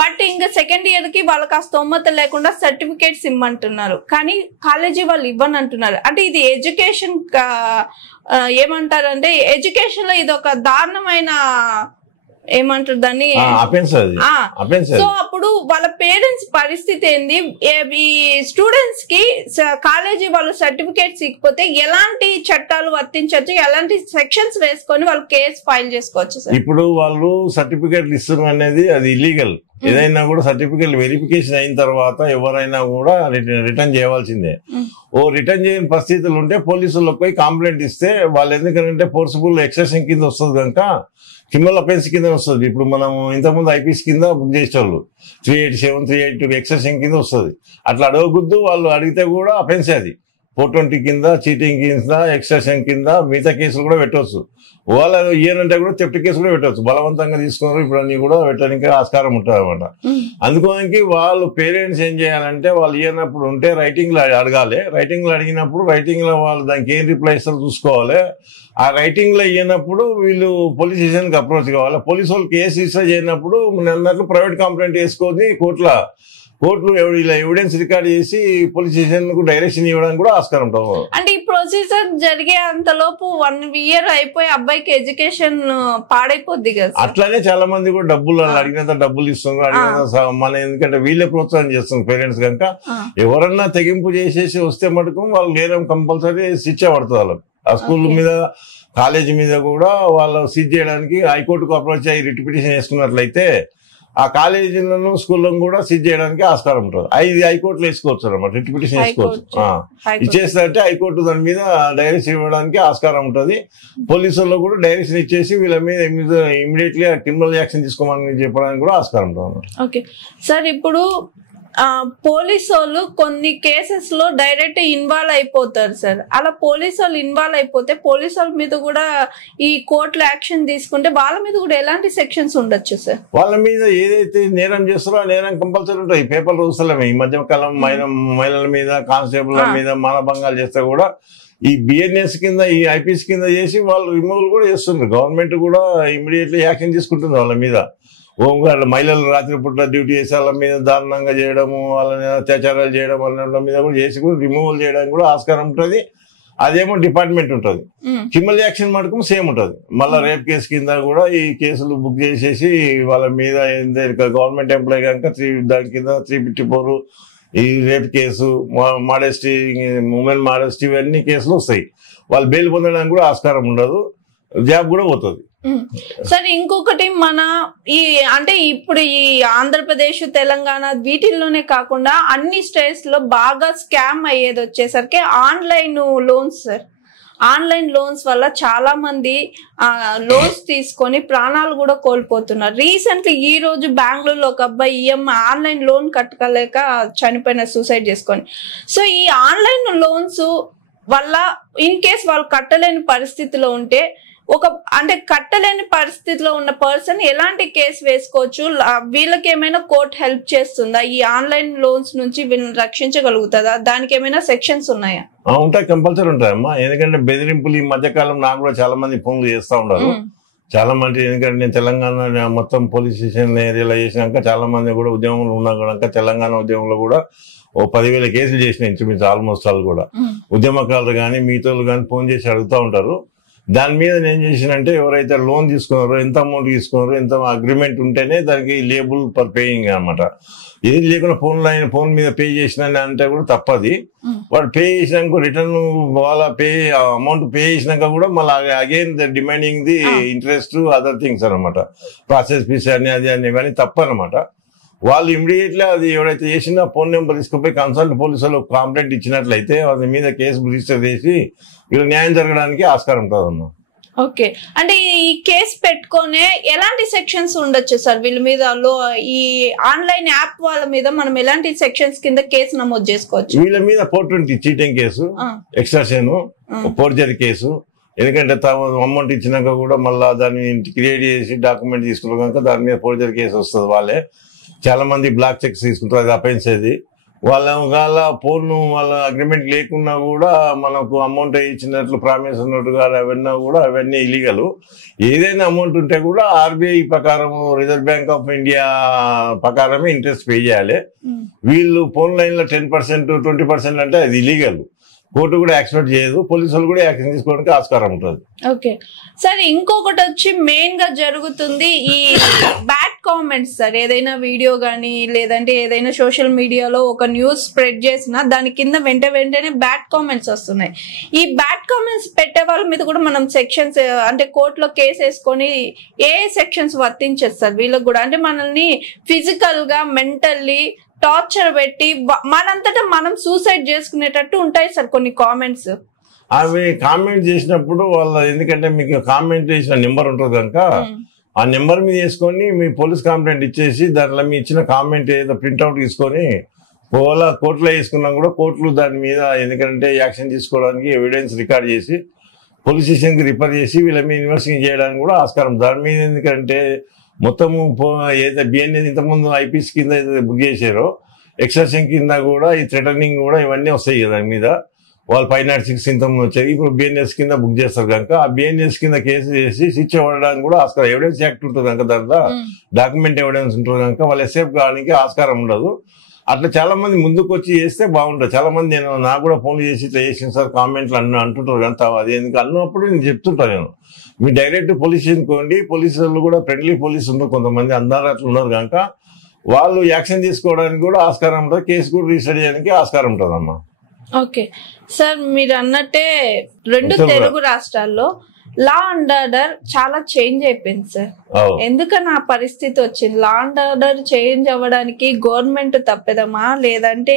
బట్ ఇంకా సెకండ్ ఇయర్ కి వాళ్ళకి ఆ స్తోమత లేకుండా సర్టిఫికేట్స్ ఇమ్మంటున్నారు, కానీ కాలేజీ వాళ్ళు ఇవ్వని అంటున్నారు. అంటే ఇది ఎడ్యుకేషన్ ఏమంటారంటే ఎడ్యుకేషన్ లో ఇది ఒక దారుణమైన ఏమంటారు దాన్ని. సో అప్పుడు వాళ్ళ పేరెంట్స్ పరిస్థితి ఏంది? ఈ స్టూడెంట్స్ కి కాలేజీ వాళ్ళు సర్టిఫికేట్స్ ఇకపోతే ఎలాంటి చట్టాలు వర్తించవచ్చు, ఎలాంటి సెక్షన్స్ వేసుకొని వాళ్ళు కేసు ఫైల్ చేసుకోవచ్చు సార్? ఇప్పుడు వాళ్ళు సర్టిఫికేట్లు ఇస్తున్నారు అనేది అది ఇల్లీగల్. ఏదైనా కూడా సర్టిఫికేట్ వెరిఫికేషన్ అయిన తర్వాత ఎవరైనా కూడా రిటర్న్ చేయవలసిందే. రిటర్న్ చేయని పరిస్థితులు ఉంటే పోలీసులకు పోయి కంప్లైంట్ ఇస్తే వాళ్ళు ఎందుకంటే ఫోర్సిబుల్ ఎక్సెషన్ కింద వస్తుంది కనుక క్రిమినల్ అఫెన్స్ కింద వస్తుంది. ఇప్పుడు మనం ఇంతకుముందు ఐపీసీ కింద బుక్ చేసేవాళ్ళు 387, 382 ఎక్సెషన్ కింద వస్తుంది. అట్లా అడగకూడదు, వాళ్ళు అడిగితే కూడా అఫెన్స్ అది 420 కింద, చీటింగ్ కింద, ఎక్సెషన్ కింద మిగతా కేసులు కూడా పెట్టవచ్చు. వాళ్ళు ఇయ్యనంటే కూడా థెఫ్ట్ కేసు కూడా పెట్టవచ్చు. బలవంతంగా తీసుకున్నారు ఇప్పుడు అన్ని కూడా పెట్టడానికి ఆస్కారం ఉంటుంది అనమాట. అందుకోనికి వాళ్ళు పేరెంట్స్ ఏం చేయాలంటే వాళ్ళు ఇయ్యనప్పుడు ఉంటే రైటింగ్ లో అడగాలి. రైటింగ్ లో అడిగినప్పుడు రైటింగ్ లో వాళ్ళు దానికి ఏం రిప్లై ఇస్తారో చూసుకోవాలి. ఆ రైటింగ్ లో ఇయ్యనప్పుడు వీళ్ళు పోలీస్ స్టేషన్ కి అప్రోచ్ కావాలి. పోలీసు వాళ్ళు కేసు రిజిస్టర్ చేయనప్పుడు అన్నట్లు ప్రైవేట్ కంప్లైంట్ వేసుకొని కోర్టులు ఇలా ఎవిడెన్స్ రికార్డ్ చేసి పోలీస్ స్టేషన్ కు డైరెక్షన్ ఇవ్వడానికి కూడా ఆస్కారం ఉంటుంది. అంటే ఈ ప్రొసీజర్ జరిగే అంతలోపు 1 year అయిపోయి అబ్బాయికి ఎడ్యుకేషన్ పాడైపోద్ది కదా. అట్లానే చాలా మంది కూడా డబ్బులు అడిగినంత డబ్బులు ఇస్తున్నారు, అడిగినంత మన ఎందుకంటే వీళ్ళే ప్రోత్సాహం చేస్తున్నారు పేరెంట్స్ కనుక. ఎవరన్నా తెగింపు చేసేసి వస్తే మటుకు వాళ్ళు నేరం కంపల్సరీ శిక్ష పడుతుంది వాళ్ళకి. ఆ స్కూల్ మీద కాలేజీ మీద కూడా వాళ్ళు సీజ్ చేయడానికి హైకోర్టుకు అప్రోచ్ అయ్యి రిట్ పిటిషన్ వేసుకున్నట్లయితే ఆ కాలేజీలను స్కూళ్ళను కూడా సీజ్ చేయడానికి ఆస్కారం ఉంటుంది. హైకోర్టులో వేసుకోవచ్చు అనమాట, రిట్ పిటిషన్ వేసుకోవచ్చు. ఇచ్చేస్తే హైకోర్టు దాని మీద డైరెక్షన్ ఇవ్వడానికి ఆస్కారం ఉంటుంది. పోలీసుల్లో కూడా డైరెక్షన్ ఇచ్చేసి వీళ్ళ మీద ఇమీడియట్లీ క్రిమినల్ యాక్షన్ తీసుకోమని చెప్పడానికి కూడా ఆస్కారం ఉంటుంది. ఓకే సార్, ఇప్పుడు పోలీసు వాళ్ళు కొన్ని కేసెస్ లో డైరెక్ట్ ఇన్వాల్వ్ అయిపోతారు సార్. అలా పోలీసు వాళ్ళు ఇన్వాల్వ్ అయిపోతే పోలీసు వాళ్ళ మీద కూడా ఈ కోర్టులో యాక్షన్ తీసుకుంటే వాళ్ళ మీద కూడా ఎలాంటి సెక్షన్స్ ఉండొచ్చు సార్? వాళ్ళ మీద ఏదైతే నేరం చేస్తారో ఆ నేరం కంపల్సరీ ఉంటాయి. పేపర్ చూస్తలేమే ఈ మధ్య కాలం మహిళల మీద, కానిస్టేబుల్ మీద మానభంగాలు చేస్తే కూడా ఈ బిఎన్ఎస్ కింద, ఈ ఐపీసీ కింద చేసి వాళ్ళు రిమూవల్ కూడా చేస్తున్నారు. గవర్నమెంట్ కూడా ఇమీడియట్లీ యాక్షన్ తీసుకుంటుంది వాళ్ళ మీద. హోంగార్డు మహిళలు రాత్రిపూట డ్యూటీ చేసి వాళ్ళ మీద దారుణంగా చేయడము, వాళ్ళని అత్యాచారాలు చేయడం వాళ్ళ మీద కూడా చేసి కూడా రిమూవల్ చేయడానికి కూడా ఆస్కారం ఉంటుంది. అదేమో డిపార్ట్మెంట్ ఉంటుంది. క్రిమినల్ యాక్షన్ మటుకు సేమ్ ఉంటుంది. మళ్ళీ రేప్ కేసు కింద కూడా ఈ కేసులు బుక్ చేసేసి వాళ్ళ మీద గవర్నమెంట్ ఎంప్లాయీ కనుక దాని కింద 354 ఈ rape case, modesty, women modesty ఇవన్నీ కేసులు వస్తాయి. వాళ్ళు బెయిల్ పొందడానికి కూడా ఆస్కారం ఉండదు, జాబ్ కూడా పోతుంది. సార్ ఇంకొకటి మన అంటే ఇప్పుడు ఈ ఆంధ్రప్రదేశ్, తెలంగాణ వీటిల్లోనే కాకుండా అన్ని స్టేట్స్ లో బాగా స్కామ్ అయ్యేది వచ్చేసరికి online loans sir. Online loans వల్ల చాలా మంది లోన్స్ తీసుకొని ప్రాణాలు కూడా కోల్పోతున్నారు. రీసెంట్లీ ఈ రోజు బెంగళూరులో ఒక అబ్బాయి ఆన్లైన్ లోన్ కట్టలేక చనిపోయిన, సూసైడ్ చేసుకొని. సో ఈ ఆన్లైన్ లోన్స్ వల్ల ఇన్ కేస్ వాళ్ళు కట్టలేని పరిస్థితిలో ఉంటే అంటే కట్టలేని పరిస్థితిలో ఉన్న పర్సన్ ఎలాంటి కేసు వేసుకోవచ్చు? వీళ్ళకి ఏమైనా కోర్టు హెల్ప్ చేస్తుందా? ఈ ఆన్లైన్ లోన్స్ నుంచి వీళ్ళని రక్షించగలుగుతుందా? దానికి ఏమైనా సెక్షన్స్ ఉన్నాయా? ఉంటాయి, కంపల్సరీ ఉంటాయమ్మా. ఎందుకంటే బెదిరింపులు ఈ మధ్యకాలం నాకు కూడా చాలా మంది ఫోన్లు చేస్తూ ఉంటారు. చాలా మంది, ఎందుకంటే నేను తెలంగాణ మొత్తం పోలీస్ స్టేషన్ ఏరియాలో చేసినాక చాలా మంది కూడా ఉద్యమంలో ఉన్నా కనుక తెలంగాణ ఉద్యమంలో కూడా 10,000 కేసులు చేసిన ఇంచుమించు ఆల్మోస్ట్ వాళ్ళు కూడా ఉద్యమకారులు కానీ మిగతాలు కానీ ఫోన్ చేసి అడుగుతూ ఉంటారు. దాని మీద నేను చేసినంటే ఎవరైతే లోన్ తీసుకున్నారో, ఎంత అమౌంట్ తీసుకున్నారో, ఎంత అగ్రిమెంట్ ఉంటేనే దానికి లేబుల్ ఫర్ పేయింగ్ అనమాట. ఏది లేకుండా ఫోన్ మీద పే చేసిన అంటే కూడా తప్పది. వాడు పే చేసినాక రిటర్న్ వాళ్ళ అమౌంట్ పే చేసినాక కూడా మళ్ళీ again the demanding the interest, other things అనమాట. ప్రాసెస్ ఫీస్ అని అది అని ఇవన్నీ తప్పనమాట. వాళ్ళు ఇమీడియట్లీ అది ఎవరైతే చేసినా ఫోన్ నెంబర్ తీసుకుపోయి కన్సల్ట్ పోలీసులు కంప్లైంట్ ఇచ్చినట్లయితే వాళ్ళ మీద కేసు రిజిస్టర్ చేసి వీళ్ళు న్యాయం జరగడానికి ఆస్కారం ఉంటుందమ్మా. ఓకే, అంటే ఈ కేసు పెట్టుకునే ఎలాంటి సెక్షన్స్ ఉండొచ్చు సార్ వీళ్ళ మీద? ఈ ఆన్లైన్ యాప్ వాళ్ళ మీద మనం ఎలాంటి సెక్షన్స్ కింద కేసు నమోదు చేసుకోవచ్చు? వీళ్ళ మీద 420 cheating case, extortion, forgery case. ఎందుకంటే అమౌంట్ ఇచ్చినాక కూడా మళ్ళీ దాన్ని క్రియేట్ చేసి డాక్యుమెంట్ తీసుకున్న కనుక దాని మీద ఫోర్జరీ కేసు వస్తుంది. వాళ్ళే చాలా మంది బ్లాక్ చెక్స్ తీసుకుంటారు, అది అఫెన్స్. అది వాళ్ళ ఫోన్ వాళ్ళ అగ్రిమెంట్ లేకున్నా కూడా మనకు అమౌంట్ ఇచ్చినట్లు ప్రామిస్ ఉన్నట్టుగా అవన్నీ కూడా అవన్నీ ఇల్లీగల్. ఏదైనా అమౌంట్ ఉంటే కూడా ఆర్బీఐ ప్రకారం, రిజర్వ్ బ్యాంక్ ఆఫ్ ఇండియా ప్రకారమే ఇంట్రెస్ట్ పే చేయాలి. వీళ్ళు ఫోన్ లైన్ లో 10%, 20% అంటే అది ఇల్లీగల్. కోర్టు కూడా యాక్సెప్ట్ చేయదు, పోలీసులు కూడా యాక్షన్ తీసుకోవడానికి ఆస్కారం ఉంటుంది. ఓకే సార్, ఇంకొకటి వచ్చి మెయిన్ గా జరుగుతుంది ఈ బ్యాడ్ కామెంట్స్ సార్, ఏదైనా వీడియో కానీ లేదంటే ఏదైనా సోషల్ మీడియాలో ఒక న్యూస్ స్ప్రెడ్ చేసినా దాని కింద వెంటనే బ్యాడ్ కామెంట్స్ వస్తున్నాయి. ఈ బ్యాడ్ కామెంట్స్ పెట్టే వాళ్ళ మీద కూడా మనం సెక్షన్స్ అంటే కోర్టులో కేసు వేసుకొని ఏ సెక్షన్స్ వర్తించదు సార్ వీళ్ళకి కూడా? అంటే మనల్ని ఫిజికల్ గా మెంటల్లీ టార్చర్ పెట్టి మనంతటా మనం సూసైడ్ చేసుకునేటట్టు ఉంటాయి సార్ కొన్ని కామెంట్స్. అవి కామెంట్ చేసినప్పుడు వాళ్ళ ఎందుకంటే మీకు కామెంట్ చేసిన నెంబర్ ఉంటుంది కనుక ఆ నెంబర్ మీద వేసుకొని మీ పోలీస్ కంప్లైంట్ ఇచ్చేసి దాంట్లో మీ ఇచ్చిన కామెంట్ ఏదో ప్రింట్అవుట్ తీసుకొని ఓలా కోర్టులో వేసుకున్నా కూడా కోర్టులు దాని మీద ఎందుకంటే యాక్షన్ తీసుకోవడానికి ఎవిడెన్స్ రికార్డ్ చేసి పోలీస్ స్టేషన్కి రిఫర్ చేసి వీళ్ళ మీద ఇన్వెస్టిగేట్ చేయడానికి కూడా ఆస్కారం. దాని మీద ఎందుకంటే మొత్తము ఏదైతే బిఎన్ఏ ఇంతకుముందు ఐపీసీ కింద ఏదైతే బుక్ చేశారో ఎక్స్ట్రాషన్ కింద కూడా ఈ థ్రెటనింగ్ కూడా ఇవన్నీ వస్తాయి దాని మీద. వాళ్ళు 506 ఇంతకుముందు వచ్చాయి, ఇప్పుడు బిఎన్ఎస్ కింద బుక్ చేస్తారు కనుక ఆ బిఎన్ఎస్ కింద కేసు చేసి శిక్ష పడడానికి కూడా ఆస్కారం. ఎవిడెన్స్ యాక్ట్ ఉంటుంది కనుక దాంట్లో డాక్యుమెంట్ ఎవిడెన్స్ ఉంటుంది కనుక వాళ్ళు ఎస్కేప్ కావడానికి ఆస్కారం ఉండదు. అట్లా చాలా మంది ముందుకు వచ్చి చేస్తే బాగుంటుంది. చాలా మంది నాకు కూడా ఫోన్లు చేసి ఇట్లా చేసింది సార్ కామెంట్లు అంటుంటారు కానీ అది ఎందుకు అన్నప్పుడు నేను చెప్తుంటాను నేను మీ డైరెక్ట్ పోలీస్ స్టేషన్ కోండి. పోలీసు వాళ్ళు కూడా ఫ్రెండ్లీ పోలీసు ఉన్నారు, కొంతమంది అందరూ అట్లా ఉన్నారు కనుక వాళ్ళు యాక్షన్ తీసుకోవడానికి కూడా ఆస్కారం ఉంటుంది, కేసు కూడా రిజిస్టర్ చేయడానికి ఆస్కారం ఉంటుంది అమ్మా. ఓకే సార్, మీరు అన్నట్టే 2 తెలుగు రాష్ట్రాల్లో లా అండ్ ఆర్డర్ చాలా చేంజ్ అయిపోయింది సార్. ఎందుకని ఆ పరిస్థితి వచ్చింది? లా అండ్ ఆర్డర్ చేంజ్ అవ్వడానికి గవర్నమెంట్ తప్పెదమా, లేదంటే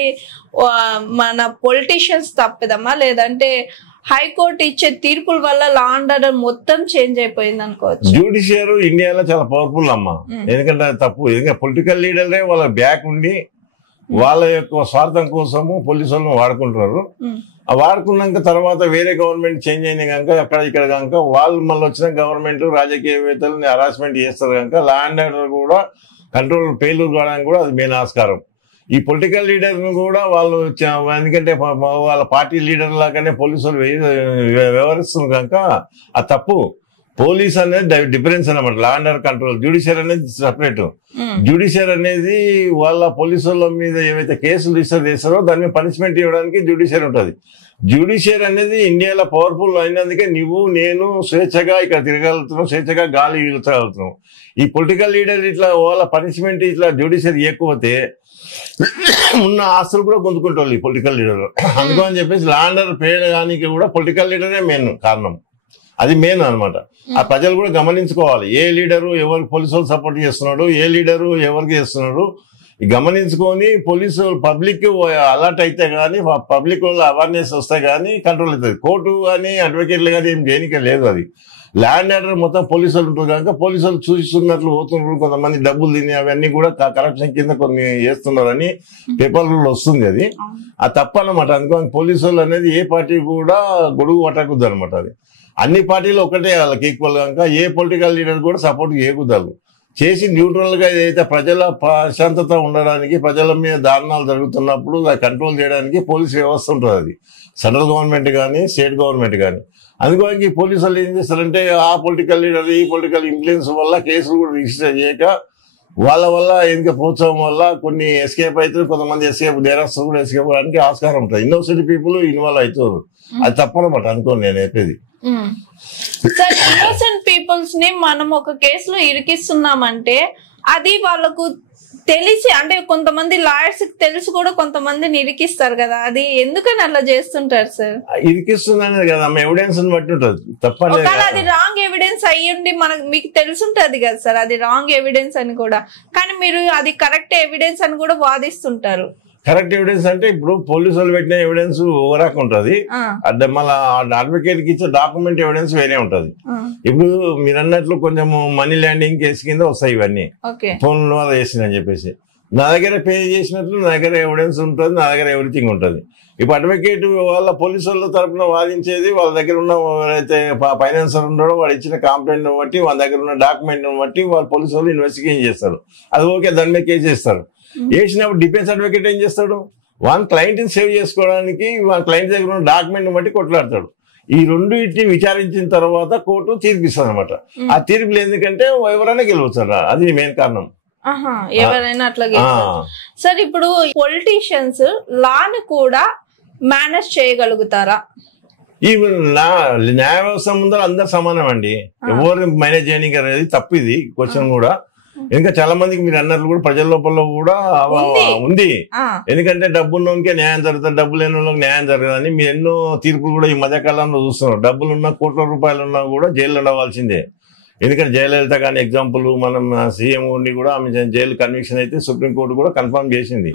మన పొలిటీషియన్స్ తప్పెదమా, లేదంటే హైకోర్టు ఇచ్చే తీర్పుల వల్ల లా అండ్ ఆర్డర్ మొత్తం చేంజ్ అయిపోయింది అనుకోవచ్చు? జ్యుడిషియరీ ఇండియాలో చాలా పవర్ఫుల్ అమ్మా. ఎందుకంటే తప్పు ఎందుకంటే పొలిటికల్ లీడర్లే వాళ్ళ బ్యాక్ ఉండి వాళ్ళ యొక్క స్వార్థం కోసము పోలీసు వాళ్ళని వాడుకుంటున్నారు. ఆ వాడుకున్నాక తర్వాత వేరే గవర్నమెంట్ చేంజ్ అయినా కనుక అక్కడ ఇక్కడ కనుక వాళ్ళు మళ్ళీ వచ్చిన గవర్నమెంట్ రాజకీయవేత్తలని హరాస్మెంట్ చేస్తారు కనుక లా అండ్ ఆర్డర్ కూడా కంట్రోల్ ఫెయిల్యూర్ కావడానికి కూడా అది మెయిన్ ఆస్కారం. ఈ పొలిటికల్ లీడర్ను కూడా వాళ్ళు ఎందుకంటే వాళ్ళ పార్టీ లీడర్ లాగానే పోలీసులు వ్యవహరిస్తున్నారు కనుక ఆ తప్పు. పోలీస్ అనేది డిఫరెన్స్ అనమాట, లా అండ్ ఆర్డర్ కంట్రోల్. జ్యుడిషియర్ అనేది సపరేట్. జ్యుడిషియర్ అనేది వాళ్ళ పోలీసుల మీద ఏవైతే కేసులు రిజిస్టర్ చేస్తారో దాని మీద పనిష్మెంట్ ఇవ్వడానికి జ్యుడిషియర్ ఉంటుంది. జ్యుడిషియర్ అనేది ఇండియాలో పవర్ఫుల్ అయినందుకే నువ్వు నేను స్వేచ్ఛగా ఇక్కడ తిరగలుగుతున్నాం, స్వేచ్ఛగా గాలి వీలుతగలుగుతున్నాం. ఈ పొలిటికల్ లీడర్ ఇట్లా వాళ్ళ పనిష్మెంట్ ఇట్లా జ్యుడిషియర్ ఇవ్వకపోతే ఉన్న ఆస్తులు కూడా పొందుకుంటారు ఈ పొలిటికల్ లీడర్. అందుకని చెప్పేసి లా అండ్ ఆర్డర్ పేయడానికి కూడా పొలిటికల్ లీడరే మెయిన్ కారణం. అది మెయిన్ అనమాట. ఆ ప్రజలు కూడా గమనించుకోవాలి ఏ లీడరు ఎవరికి పోలీసు సపోర్ట్ చేస్తున్నాడు, ఏ లీడరు ఎవరికి చేస్తున్నాడు గమనించుకొని పోలీసు పబ్లిక్ అలర్ట్ అయితే గానీ పబ్లిక్ అవేర్నెస్ వస్తే గానీ కంట్రోల్ అవుతుంది. కోర్టు కానీ అడ్వకేట్లు కానీ ఏం దేనికే లేదు. అది ల్యాండ్ ఆర్డర్ మొత్తం పోలీసులు ఉంటుంది కనుక పోలీసులు చూస్తున్నట్లు పోతున్నారు. కొంతమంది డబ్బులు తిని అవన్నీ కూడా కరప్షన్ కింద కొన్ని చేస్తున్నారని పేపర్లలో వస్తుంది. అది ఆ తప్పనమాట. అందుకని పోలీసులు అనేది ఏ పార్టీ కూడా గొడుగు పట్టకూడదు అనమాట. అది అన్ని పార్టీలు ఒకటే వాళ్ళకి ఈక్వల్ కనుక ఏ పొలిటికల్ లీడర్ కూడా సపోర్ట్ చేయకూడదు. చేసి న్యూట్రల్ గా ఏదైతే ప్రజల ప్రశాంతత ఉండడానికి ప్రజల మీద దారుణాలు జరుగుతున్నప్పుడు కంట్రోల్ చేయడానికి పోలీస్ వ్యవస్థ ఉంటుంది. అది సెంట్రల్ గవర్నమెంట్ కానీ స్టేట్ గవర్నమెంట్ కానీ. అందుకని పోలీసులు ఏం చేస్తారంటే ఆ పొలిటికల్ లీడర్ ఈ పొలిటికల్ ఇన్ఫ్లుయెన్స్ వల్ల కేసులు కూడా రిజిస్టర్ చేయక వాళ్ళ వల్ల ఎందుకు ప్రోత్సాహం వల్ల కొన్ని ఎస్కేప్ అవుతారు, కొంతమంది ఎస్కేప్ నేరస్తులు కూడా ఎస్కేప్ అవడానికి ఆస్కారం ఉంటుంది. ఇన్నోసెంట్ పీపుల్ ఇన్వాల్వ్ అవుతారు. అది తప్పనమాట అనుకోండి నేను చెప్పేది. సార్, ఇన్నోసెంట్ పీపుల్స్ ని మనం ఒక కేసులో ఇరికిస్తున్నామంటే అది వాళ్ళకు తెలిసి, అంటే కొంతమంది లాయర్స్ కి తెలిసి కూడా కొంతమందిని ఇరికిస్తారు కదా, అది ఎందుకని అట్లా చేస్తుంటారు సార్? ఇరికిస్తుంది కదా ఎవిడెన్స్ బట్టి ఉంటుంది. తప్ప అది రాంగ్ ఎవిడెన్స్ అయ్యండి మీకు తెలుసుంటది కదా సార్, అది రాంగ్ ఎవిడెన్స్ అని కూడా, కానీ మీరు అది కరెక్ట్ ఎవిడెన్స్ అని కూడా వాదిస్తుంటారు. కరెక్ట్ ఎవిడెన్స్ అంటే ఇప్పుడు పోలీసు వాళ్ళు పెట్టిన ఎవిడెన్స్ ఓవరాక్ ఉంటుంది, అంటే మళ్ళీ అడ్వకేట్ కి ఇచ్చే డాక్యుమెంట్ ఎవిడెన్స్ వేరే ఉంటది. ఇప్పుడు మీరు అన్నట్లు కొంచెం మనీ ల్యాండింగ్ కేసు కింద వస్తాయి ఇవన్నీ, ఫోన్ వల్ల చేసిందని చెప్పేసి నా దగ్గర పే చేసినట్లు నా దగ్గర ఎవిడెన్స్ ఉంటుంది, నా దగ్గర ఎవ్రీథింగ్ ఉంటుంది. ఇప్పుడు అడ్వకేట్ వాళ్ళ పోలీసు వాళ్ళ తరఫున వాదించేది వాళ్ళ దగ్గర ఉన్న ఎవరైతే ఫైనాన్సర్ ఉన్నాడో వాడు ఇచ్చిన కంప్లైంట్ బట్టి వాళ్ళ దగ్గర ఉన్న డాక్యుమెంట్ బట్టి వాళ్ళు పోలీసు వాళ్ళు ఇన్వెస్టిగేషన్ చేస్తారు. అది ఓకే, దాని మీద కేసు చేస్తారు. వేసినప్పుడు డిఫెన్స్ అడ్వకేట్ ఏం చేస్తాడు, వాళ్ళ క్లయింట్ ని సేవ్ చేసుకోవడానికి వాళ్ళ క్లయింట్ దగ్గర ఉన్న డాక్యుమెంట్ బట్టి కొట్లాడతాడు. ఈ రెండింటిని విచారించిన తర్వాత కోర్టు తీర్పిస్తుంది అనమాట. ఆ తీర్పులు ఎందుకంటే ఎవరైనా గెలవచ్చారు, అది మెయిన్ కారణం. ఎవరైనా అట్లా సార్. ఇప్పుడు పొలిటీషియన్స్ లాని కూడా మేనేజ్ చేయగలుగుతారా? ఈ న్యాయ వ్యవస్థ ముందర అందరు సమానం అండి, ఎవరు మేనేజ్ చేయడానికి అనేది తప్పు. ఇది క్వశ్చన్ కూడా ఇంకా చాలా మందికి మీరు అన్నట్లు కూడా ప్రజల లోపల కూడా ఉంది. ఎందుకంటే డబ్బున్నోకే న్యాయం జరుగుతుంది, డబ్బు లేని వాళ్ళకి న్యాయం జరగదని మీరు ఎన్నో తీర్పులు కూడా ఈ మధ్యకాలంలో చూస్తున్నారు. డబ్బులున్నా కోట్ల రూపాయలున్నా కూడా జైల్లో ఉండవలసిందే. ఎందుకంటే జయలలిత కానీ ఎగ్జాంపుల్, మనం సీఎం ఉండి కూడా ఆమె జైలు కన్విక్షన్ అయితే సుప్రీంకోర్టు కూడా కన్ఫర్మ్ చేసింది.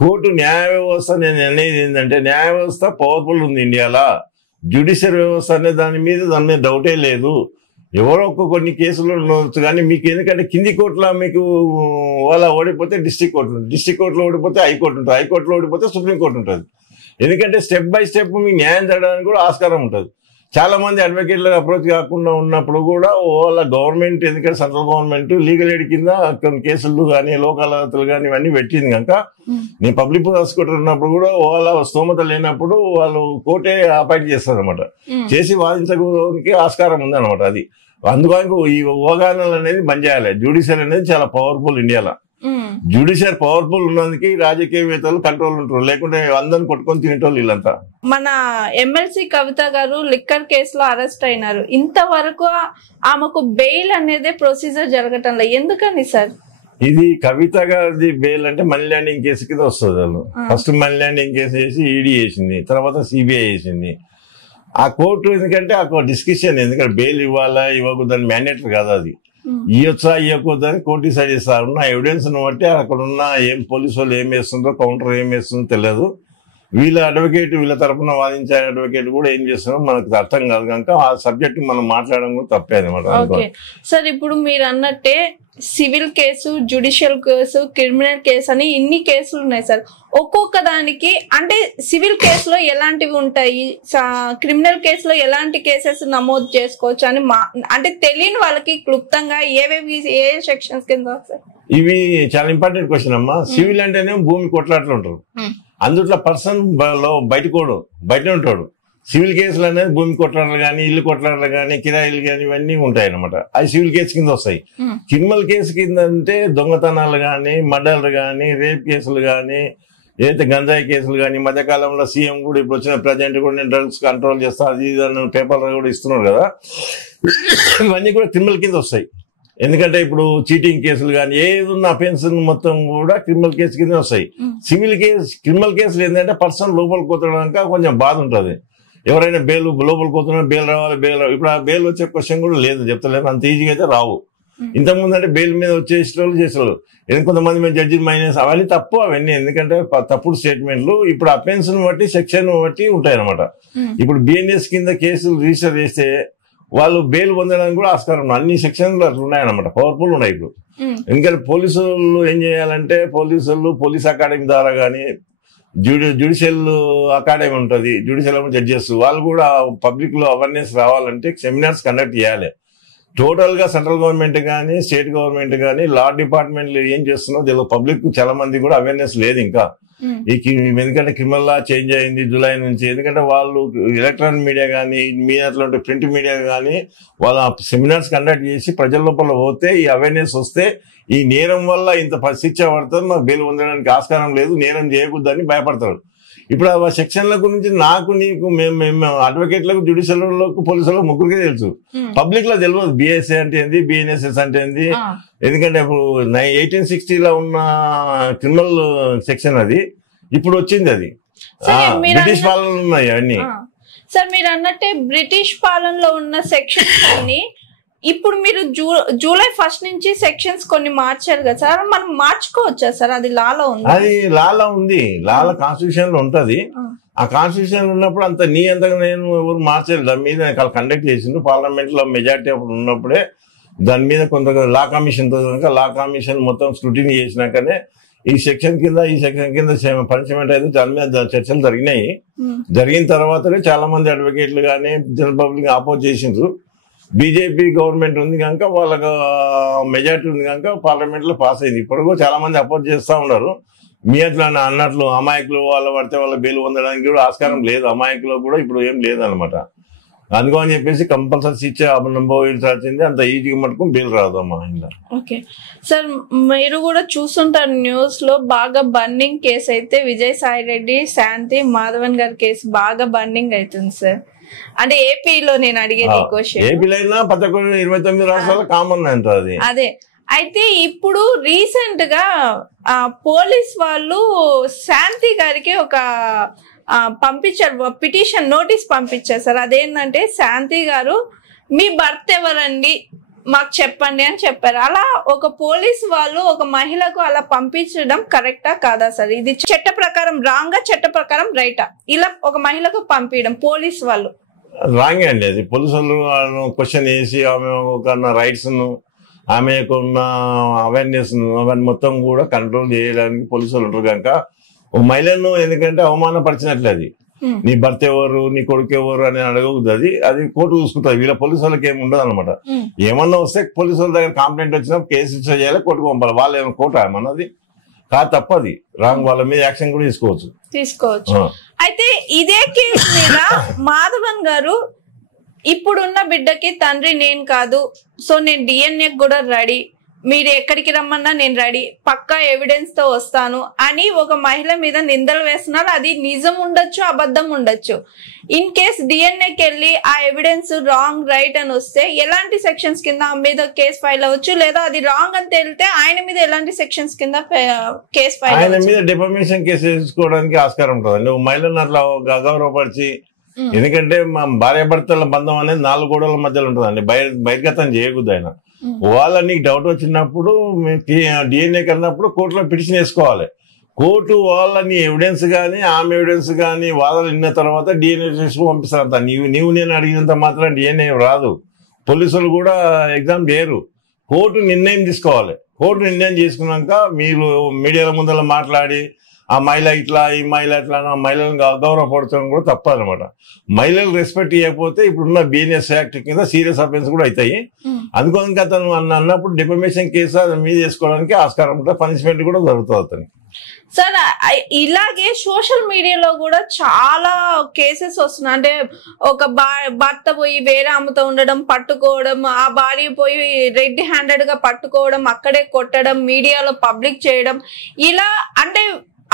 కోర్టు న్యాయ వ్యవస్థ, నేను అనేది ఏంటంటే న్యాయ వ్యవస్థ పవర్ఫుల్ ఉంది ఇండియాలో. జ్యుడిషియల్ వ్యవస్థ అనే దాని మీద డౌటే లేదు. ఎవరో కొన్ని కేసులు ఉండవచ్చు కానీ మీకు ఎందుకంటే కింది కోర్టులో మీకు వాళ్ళ ఓడిపోతే డిస్ట్రిక్ట్ కోర్టులో ఓడిపోతే హైకోర్టు ఉంటుంది, హైకోర్టులో ఓడిపోతే సుప్రీంకోర్టు ఉంటుంది. ఎందుకంటే స్టెప్ బై స్టెప్ మీకు న్యాయం జరగడానికి కూడా ఆస్కారం ఉంటుంది. చాలా మంది అడ్వకేట్లకు అప్రోచ్ కాకుండా ఉన్నప్పుడు కూడా వాళ్ళ గవర్నమెంట్, ఎందుకంటే సెంట్రల్ గవర్నమెంట్ లీగల్ ఎయిడ్ కింద కొన్ని కేసులు కానీ లోక్ అదాలతులు కానీ ఇవన్నీ పెట్టింది కనుక నేను పబ్లిక్ ప్రాసిక్యూటర్ ఉన్నప్పుడు కూడా వాళ్ళ స్తోమత లేనప్పుడు వాళ్ళు కోర్టే అపాయింట్ చేస్తారు అనమాట. చేసి వాదించడానికి ఆస్కారం ఉంది అనమాట. అది అందుకని ఈ అవగాహనలు అనేది బంద్ చేయాలి. జ్యుడిషియల్ అనేది చాలా పవర్ఫుల్ ఇండియాలో. జ్యుడిషియల్ పవర్ఫుల్ ఉన్నందుకు రాజకీయవేత్తలు కంట్రోల్ ఉంటారు, లేకుంటే అందరిని కొట్టుకొని తినేటోళ్ళు వీళ్ళంతా. మన ఎమ్మెల్సీ కవిత గారు లిక్కర్ కేసులో అరెస్ట్ అయినారు. ఇంతవరకు ఆమెకు బెయిల్ అనేది ప్రొసీజర్ జరగటంలో ఎందుకని సార్? ఇది కవిత గారిది బెయిల్ అంటే మనీ ల్యాండింగ్ కేసు కింద వస్తుంది. వాళ్ళు ఫస్ట్ మనీ ల్యాండింగ్ కేసు చేసి ఈడీ చేసింది, తర్వాత సిబిఐ చేసింది. ఆ కోర్టు ఎందుకంటే ఆ డిస్కషన్, ఎందుకంటే బెయిల్ ఇవ్వాలా ఇవ్వకూడదని మ్యాండేటరీ కాదు. అది ఇవ్వచ్చా ఇవ్వకూడదని కోర్టు డిసైడ్ చేస్తారు. ఉన్న ఎవిడెన్స్ ను బట్టి అక్కడ ఉన్న ఏం పోలీసు వాళ్ళు ఏం వేస్తుందో, కౌంటర్ ఏం వేస్తుందో తెలియదు. వీళ్ళ అడ్వకేట్, వీళ్ళ తరఫున వాదించే అడ్వకేట్ కూడా ఏం చేస్తున్నారో మనకు అర్థం కాదు కనుక ఆ సబ్జెక్ట్ మనం మాట్లాడడం కూడా తప్పే అనమాట. సార్ ఇప్పుడు మీరు అన్నట్టే civil case, judicial case, criminal case అని ఇన్ని కేసులు ఉన్నాయి సార్. ఒక్కొక్క దానికి అంటే సివిల్ కేసులో ఎలాంటివి ఉంటాయి, క్రిమినల్ కేసులో ఎలాంటి కేసెస్ నమోదు చేసుకోవచ్చు అని అంటే తెలియని వాళ్ళకి క్లుప్తంగా ఏ సెక్షన్స్ కింద వస్తాయి? ఇవి చాలా ఇంపార్టెంట్ క్వశ్చన్ అమ్మా. సివిల్ అంటేనే భూమి కొట్లాట్లు ఉంటారు, అందుట్లో పర్సన్ బయట ఉంటాడు. సివిల్ కేసులు అనేది భూమి కొట్లాటలు కానీ, ఇల్లు కొట్లాటలు కానీ, కిరాయిలు కానీ ఇవన్నీ ఉంటాయి అనమాట. అవి సివిల్ కేసు కింద వస్తాయి. క్రిమినల్ కేసు కింద అంటే దొంగతనాలు కానీ, మర్డర్లు కానీ, రేప్ కేసులు కానీ, ఏదైతే గంజాయి కేసులు కానీ, మధ్యకాలంలో సీఎం కూడా ఇప్పుడు వచ్చిన ప్రజెంట్ కూడా నేను డ్రగ్స్ కంట్రోల్ చేస్తా అది ఇది పేపర్లు కూడా ఇస్తున్నారు కదా, ఇవన్నీ కూడా క్రిమినల్ కింద వస్తాయి. ఎందుకంటే ఇప్పుడు చీటింగ్ కేసులు కానీ ఏది ఉన్న అఫెన్స్ మొత్తం కూడా క్రిమినల్ కేసు కింద వస్తాయి. క్రిమినల్ కేసులు ఏంటంటే పర్సన్ లోపలికి పోతాక కొంచెం బాధ ఉంటుంది. ఎవరైనా లోపలికి పోతున్నా బెయిల్ రావాలి, ఇప్పుడు ఆ బెయిల్ వచ్చే క్వశ్చన్ కూడా లేదు, చెప్తలేదు, అంత ఈజీగా అయితే రావు. ఇంతకుముందు అంటే బెయిల్ మీద వచ్చేసేవాళ్ళు చేసేవాళ్ళు. కొంతమంది మేము జడ్జి మైనస్ అవన్నీ తప్పు, అవన్నీ ఎందుకంటే తప్పుడు స్టేట్మెంట్లు. ఇప్పుడు అఫెన్స్ ను బట్టి సెక్షన్ బట్టి ఉంటాయి అనమాట. ఇప్పుడు బిఎన్ఎస్ కింద కేసులు రిజిస్టర్ చేస్తే వాళ్ళు బెయిల్ పొందడానికి కూడా ఆస్కారం ఉంది. అన్ని సెక్షన్లు అట్లా ఉన్నాయన్నమాట, పవర్ఫుల్ ఉన్నాయి. ఇప్పుడు ఎందుకంటే పోలీసులు ఏం చేయాలంటే పోలీస్ అకాడమీ ద్వారా కానీ, జ్యుడిషియల్ అకాడమీ ఉంటుంది, జ్యుడిషియల్ జడ్జెస్ వాళ్ళు కూడా పబ్లిక్ లో అవేర్నెస్ రావాలంటే సెమినార్స్ కండక్ట్ చేయాలి. టోటల్ గా సెంట్రల్ గవర్నమెంట్ కానీ, స్టేట్ గవర్నమెంట్ కానీ, లా డిపార్ట్మెంట్ ఏం చేస్తున్నో పబ్లిక్ చాలా మంది కూడా అవేర్నెస్ లేదు ఇంకా. ఎందుకంటే క్రిమినల్ లా చేంజ్ అయింది జూలై నుంచి. ఎందుకంటే వాళ్ళు ఎలక్ట్రానిక్ మీడియా కానీ, మీడియాలో ప్రింట్ మీడియా కానీ వాళ్ళ సెమినార్స్ కండక్ట్ చేసి ప్రజల లోపల పోతే ఈ అవేర్నెస్ వస్తే ఈ నేరం వల్ల ఇంత శిక్ష పడుతుంది, మాకు బెయిల్ పొందడానికి ఆస్కారం లేదు, నేరం చేయకూడదని భయపడతారు. ఇప్పుడు ఆ సెక్షన్ల గురించి నాకు నీకు మేము అడ్వకేట్లకు, జ్యుడిషియల్లకు, పోలీసులకు ముగ్గురికే తెలుసు. పబ్లిక్ లో తెలియదు బిఎస్ఏ అంటే ఏంది, బిఎన్ఎస్ఎస్ అంటే ఏంది. ఎందుకంటే ఇప్పుడు 1860లో ఉన్న క్రిమినల్ సెక్షన్ అది ఇప్పుడు వచ్చింది, అది బ్రిటిష్ పాలనలో ఉన్నాయి అవన్నీ. సార్ మీరు అన్నట్టే బ్రిటిష్ పాలనలో ఉన్న సెక్షన్స్ అన్ని ఇప్పుడు మీరు జూలై 1 నుంచి సెక్షన్స్ కొన్ని మార్చారు కదా సార్, మనం మార్చుకోవచ్చా సార్? అది లాలో ఉంది, అది లాలో ఉంది, లాలో కాన్స్టిట్యూషన్ లో ఉంటది. ఆ కాన్స్టిట్యూషన్ ఉన్నప్పుడు అంత అంతగా నేను ఎవరు మార్చారు. దాని మీద కండక్ట్ చేసిండు పార్లమెంట్ లో మెజార్టీ అప్పుడు ఉన్నప్పుడే. దాని మీద కొంత లా కమిషన్ తో కనుక లా కమిషన్ మొత్తం స్క్రూటినీ చేసినాకనే ఈ సెక్షన్ కింద పనిష్మెంట్ అయితే దాని మీద చర్చలు జరిగినాయి. జరిగిన తర్వాతనే చాలా మంది అడ్వకేట్లు కానీ జనరల్ పబ్లిక్ ఆపోజ్ చేసిండ్రు. బీజేపీ గవర్నమెంట్ ఉంది కనుక వాళ్ళకు మెజార్టీ ఉంది కనుక పార్లమెంట్ లో పాస్ అయింది. ఇప్పుడు కూడా చాలా మంది అపోజ్ చేస్తా ఉన్నారు. మీ అట్లా అన్నట్లు అమాయకులు వాళ్ళ పడితే వాళ్ళ బెయిల్ పొందడానికి కూడా ఆస్కారం లేదు. అమాయకులు కూడా ఇప్పుడు ఏం లేదనమాట. అందుకని చెప్పేసి కంపల్సరీ ఇచ్చే అనుభవించాల్సింది, అంత ఈజీగా మటుకు బెయిల్ రాదు అమ్మా. ఓకే సార్, మీరు కూడా చూస్తుంటారు న్యూస్ లో బాగా బర్నింగ్ కేసు అయితే విజయసాయి రెడ్డి, శాంతి మాధవన్ గారి కేసు బాగా బర్నింగ్ అవుతుంది సార్. అంటే ఏపీలో నేను అడిగేది క్వశ్చన్, ఏపీలో 11, 29 రాష్ట్రాలు కామన్ అంటారు. అదే అయితే ఇప్పుడు రీసెంట్ గా పోలీస్ వాళ్ళు శాంతి గారికి ఒక పంపించారు, పిటిషన్ నోటీస్ పంపించారు సార్. అదేంటంటే శాంతి గారు మీ భర్త ఎవరండి మాకు చెప్పండి అని చెప్పారు. అలా ఒక పోలీస్ వాళ్ళు ఒక మహిళకు అలా పంపించడం కరెక్టా కాదా సార్? ఇది చట్ట ప్రకారం రాంగా, చట్ట ప్రకారం రైటా ఇలా ఒక మహిళకు పంపించడం పోలీస్ వాళ్ళు? రాంగే అండి అది. పోలీసులు క్వశ్చన్ చేసి ఆమె ఒక రైట్స్ ను, ఆమెకున్న అవేర్నెస్ ను అవన్నీ మొత్తం కూడా కంట్రోల్ చేయడానికి పోలీసులు ఉంటారు కనుక ఒక మహిళను ఎందుకంటే అవమానపరిచినట్లే అది. నీ భర్త ఎవరు, నీ కొడుకు ఎవరు అని అడగదు. అది కోర్టు చూసుకుంటుంది. వీళ్ళ పోలీసు వాళ్ళకి ఏమి ఉండదు అనమాట. ఏమన్నా వస్తే పోలీసు వాళ్ళ దగ్గర కంప్లైంట్ వచ్చినప్పుడు కేసు రిజిస్టర్ చేయాలి, కోర్టుకు పంపాలి. వాళ్ళు ఏమైనా కోర్టు ఏమన్నది కాదు, తప్పది. రాంగ్ వాళ్ళ మీద యాక్షన్ కూడా తీసుకోవచ్చు. అయితే ఇదే కేసు మీద మాధవన్ గారు ఇప్పుడున్న బిడ్డకి తండ్రి నేను కాదు, సో నేను DNA కూడా రెడీ, మీరు ఎక్కడికి రమ్మన్నా నేను రెడీ, పక్కా ఎవిడెన్స్ తో వస్తాను అని ఒక మహిళ మీద నిందలు వేస్తున్నారు. అది నిజం ఉండొచ్చు, అబద్ధం ఉండొచ్చు. ఇన్ కేస్ DNAకి వెళ్ళి ఆ ఎవిడెన్స్ రాంగ్ రైట్ అని వస్తే ఎలాంటి సెక్షన్స్ కింద ఆ మీద కేసు ఫైల్ అవ్వచ్చు, లేదా అది రాంగ్ అని తేలితే ఆయన మీద ఎలాంటి సెక్షన్స్ కింద కేసు ఫైల్? ఆయన మీద డిఫమేషన్ కేసు వేసుకోవడానికి ఆస్కారం ఉంటుందండి. మహిళను అట్లా అగౌరవపరిచి, ఎందుకంటే మా భార్యాభర్తల బంధం అనేది 4 గోడల మధ్యలో ఉంటుందండి. బహిర్గతం చేయకూడదు. ఆయన వాళ్ళని డౌట్ వచ్చినప్పుడు DNA అన్నప్పుడు కోర్టులో పిటిషన్ వేసుకోవాలి. కోర్టు వాళ్ళని ఎవిడెన్స్ గానీ, ఆమె ఎవిడెన్స్ గానీ వాదనలు విన్న తర్వాత DNA టెస్ట్ పంపిస్తారు. నీవు నేను అడిగినంత మాత్రం DNA రాదు. పోలీసులు కూడా ఎగ్జామ్ చేయరు. కోర్టు నిర్ణయం తీసుకోవాలి. కోర్టు నిర్ణయం చేసుకున్నాక మీరు మీడియాల ముందర మాట్లాడి ఆ మహిళ ఇట్లా, ఈ మహిళ ఇట్లా, ఆ మహిళలను గౌరవపడటం కూడా తప్పదనమాట. మహిళలు రెస్పెక్ట్ ఇవ్వకపోతే ఇప్పుడున్న BNS యాక్ట్ కింద సీరియస్ అఫెన్స్ కూడా అవుతాయి. అందుకోసం అతను అన్నప్పుడు డిఫమేషన్ కేసు అతని మీద చేసుకోవడానికి ఆస్కారం ఉంటుంది. పనిష్మెంట్ కూడా జరుగుతుంది అతనికి. సార్ ఇలాగే సోషల్ మీడియాలో కూడా చాలా కేసెస్ వస్తున్నాయి. అంటే ఒక భర్త పోయి వేరే ఆమెతో ఉండడం, పట్టుకోవడం, ఆ భార్య పోయి రెడ్ హ్యాండెడ్ గా పట్టుకోవడం, అక్కడే కొట్టడం, మీడియాలో పబ్లిక్ చేయడం, ఇలా అంటే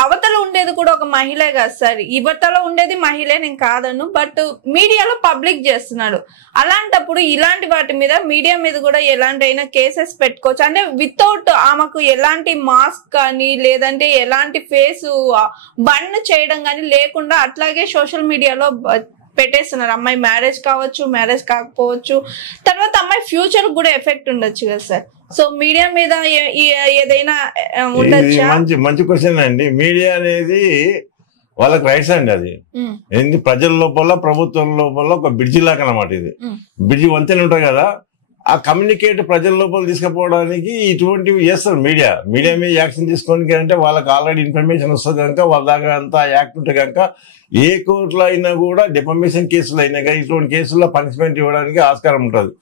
అవతల ఉండేది కూడా ఒక మహిళే కదా సార్, యువతలో ఉండేది మహిళే, నేను కాదను, బట్ మీడియాలో పబ్లిక్ చేస్తున్నాడు. అలాంటప్పుడు ఇలాంటి వాటి మీద మీడియా మీద కూడా ఎలాంటి అయినా కేసెస్ పెట్టుకోవచ్చు. అంటే వితౌట్ ఆమెకు ఎలాంటి మాస్క్ కానీ లేదంటే ఎలాంటి ఫేస్ బన్ చేయడం కానీ లేకుండా అట్లాగే సోషల్ మీడియాలో పెట్టేస్తున్నారు. అమ్మాయి మ్యారేజ్ కావచ్చు, మ్యారేజ్ కాకపోవచ్చు, తర్వాత అమ్మాయి ఫ్యూచర్ కూడా ఎఫెక్ట్ ఉండొచ్చు కదా సార్. సో మీడియా మీద ఏదైనా ఉండొచ్చా? మంచి క్వశ్చన్ అండి. మీడియా అనేది వాళ్ళకి రైట్స్ అండి. అది ఏంటి, ప్రజల లోపల ప్రభుత్వం లోపల ఒక బ్రిడ్జి లాగా అనమాట. ఇది బ్రిడ్జి వంతెన ఉంటాయి కదా, ఆ కమ్యూనికేట్ ప్రజల లోపల తీసుకుపోవడానికి ఇటువంటివి చేస్తారు. మీడియా మీద యాక్షన్ తీసుకోవడానికి అంటే వాళ్ళకి ఆల్రెడీ ఇన్ఫర్మేషన్ వస్తుంది కనుక వాళ్ళ దగ్గర అంతా యాక్ట్ ఉంటే కనుక ఏ కోర్టులో అయినా కూడా డిఫమేషన్ కేసులు అయినా కానీ ఇటువంటి కేసుల్లో పనిష్మెంట్ ఇవ్వడానికి ఆస్కారం ఉంటుంది.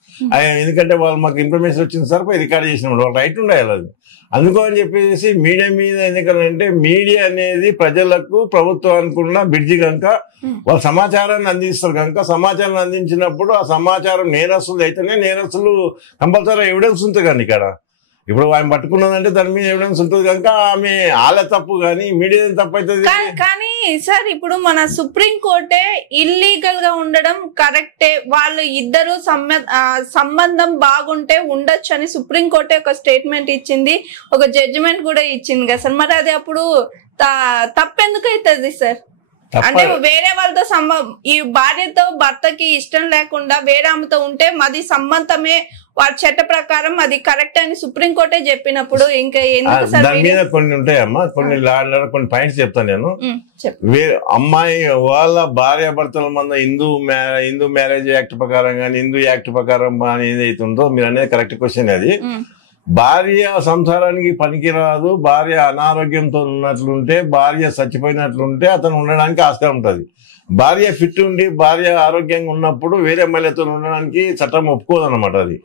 ఎందుకంటే వాళ్ళు మాకు ఇన్ఫర్మేషన్ వచ్చింది సార్, రికార్డ్ చేసినప్పుడు వాళ్ళ రైట్ ఉండాలి అది. అందుకో అని చెప్పేసి మీడియా మీద ఎందుకంటే మీడియా అనేది ప్రజలకు ప్రభుత్వానికి ఉన్న బ్రిడ్జి కనుక వాళ్ళు సమాచారాన్ని అందిస్తారు కనుక సమాచారాన్ని అందించినప్పుడు ఆ సమాచారం నేరస్తులు అయితేనే నేరస్తులు కంపల్సరీ ఎవిడెన్స్ ఉంటుంది కానీ ఇక్కడ ఇప్పుడు ఆయన పట్టుకున్నదంటే దాని మీద ఎవిడెన్స్ ఉంటుంది కనుక ఆమె వాళ్ళ తప్పు కానీ మీడియా తప్పు అవుతుంది. కానీ సార్ ఇప్పుడు మన సుప్రీం కోర్టే ఇల్లీగల్ గా ఉండడం కరెక్టే, వాళ్ళు ఇద్దరు సంబంధం బాగుంటే ఉండొచ్చు అని సుప్రీం కోర్టే ఒక స్టేట్మెంట్ ఇచ్చింది, ఒక జడ్జిమెంట్ కూడా ఇచ్చింది కదా సార్. మరి అది అప్పుడు తప్పెందుకు అవుతుంది సార్? అంటే వేరే వాళ్ళతో ఈ భార్యతో భర్తకి ఇష్టం లేకుండా వేరే ఆమెతో ఉంటే మాది సంబంధమే వారి చట్ట ప్రకారం అది కరెక్ట్ అని సుప్రీంకోర్టే చెప్పినప్పుడు ఇంకా ఎందుకు సార్? దాని మీద కొన్ని ఉంటాయమ్మా, కొన్ని పాయింట్స్ చెప్తాను నేను. అమ్మాయి వాళ్ళ భార్య భర్తల మంద హిందూ మ్యారేజ్ యాక్ట్ ప్రకారం కానీ హిందూ యాక్ట్ ప్రకారం కానీ ఏదైతే ఉందో మీరు అనేది కరెక్ట్ క్వశ్చన్. అది భార్య సంసారానికి పనికిరాదు, భార్య అనారోగ్యంతో ఉన్నట్లుంటే, భార్య చచ్చిపోయినట్లుంటే అతను ఉండడానికి ఆస్కారం ఉంటుంది. భార్య ఫిట్ ఉండి భార్య ఆరోగ్యంగా ఉన్నప్పుడు వేరే మహిళతో ఉండడానికి చట్టం ఒప్పుకోదు అనమాట. అది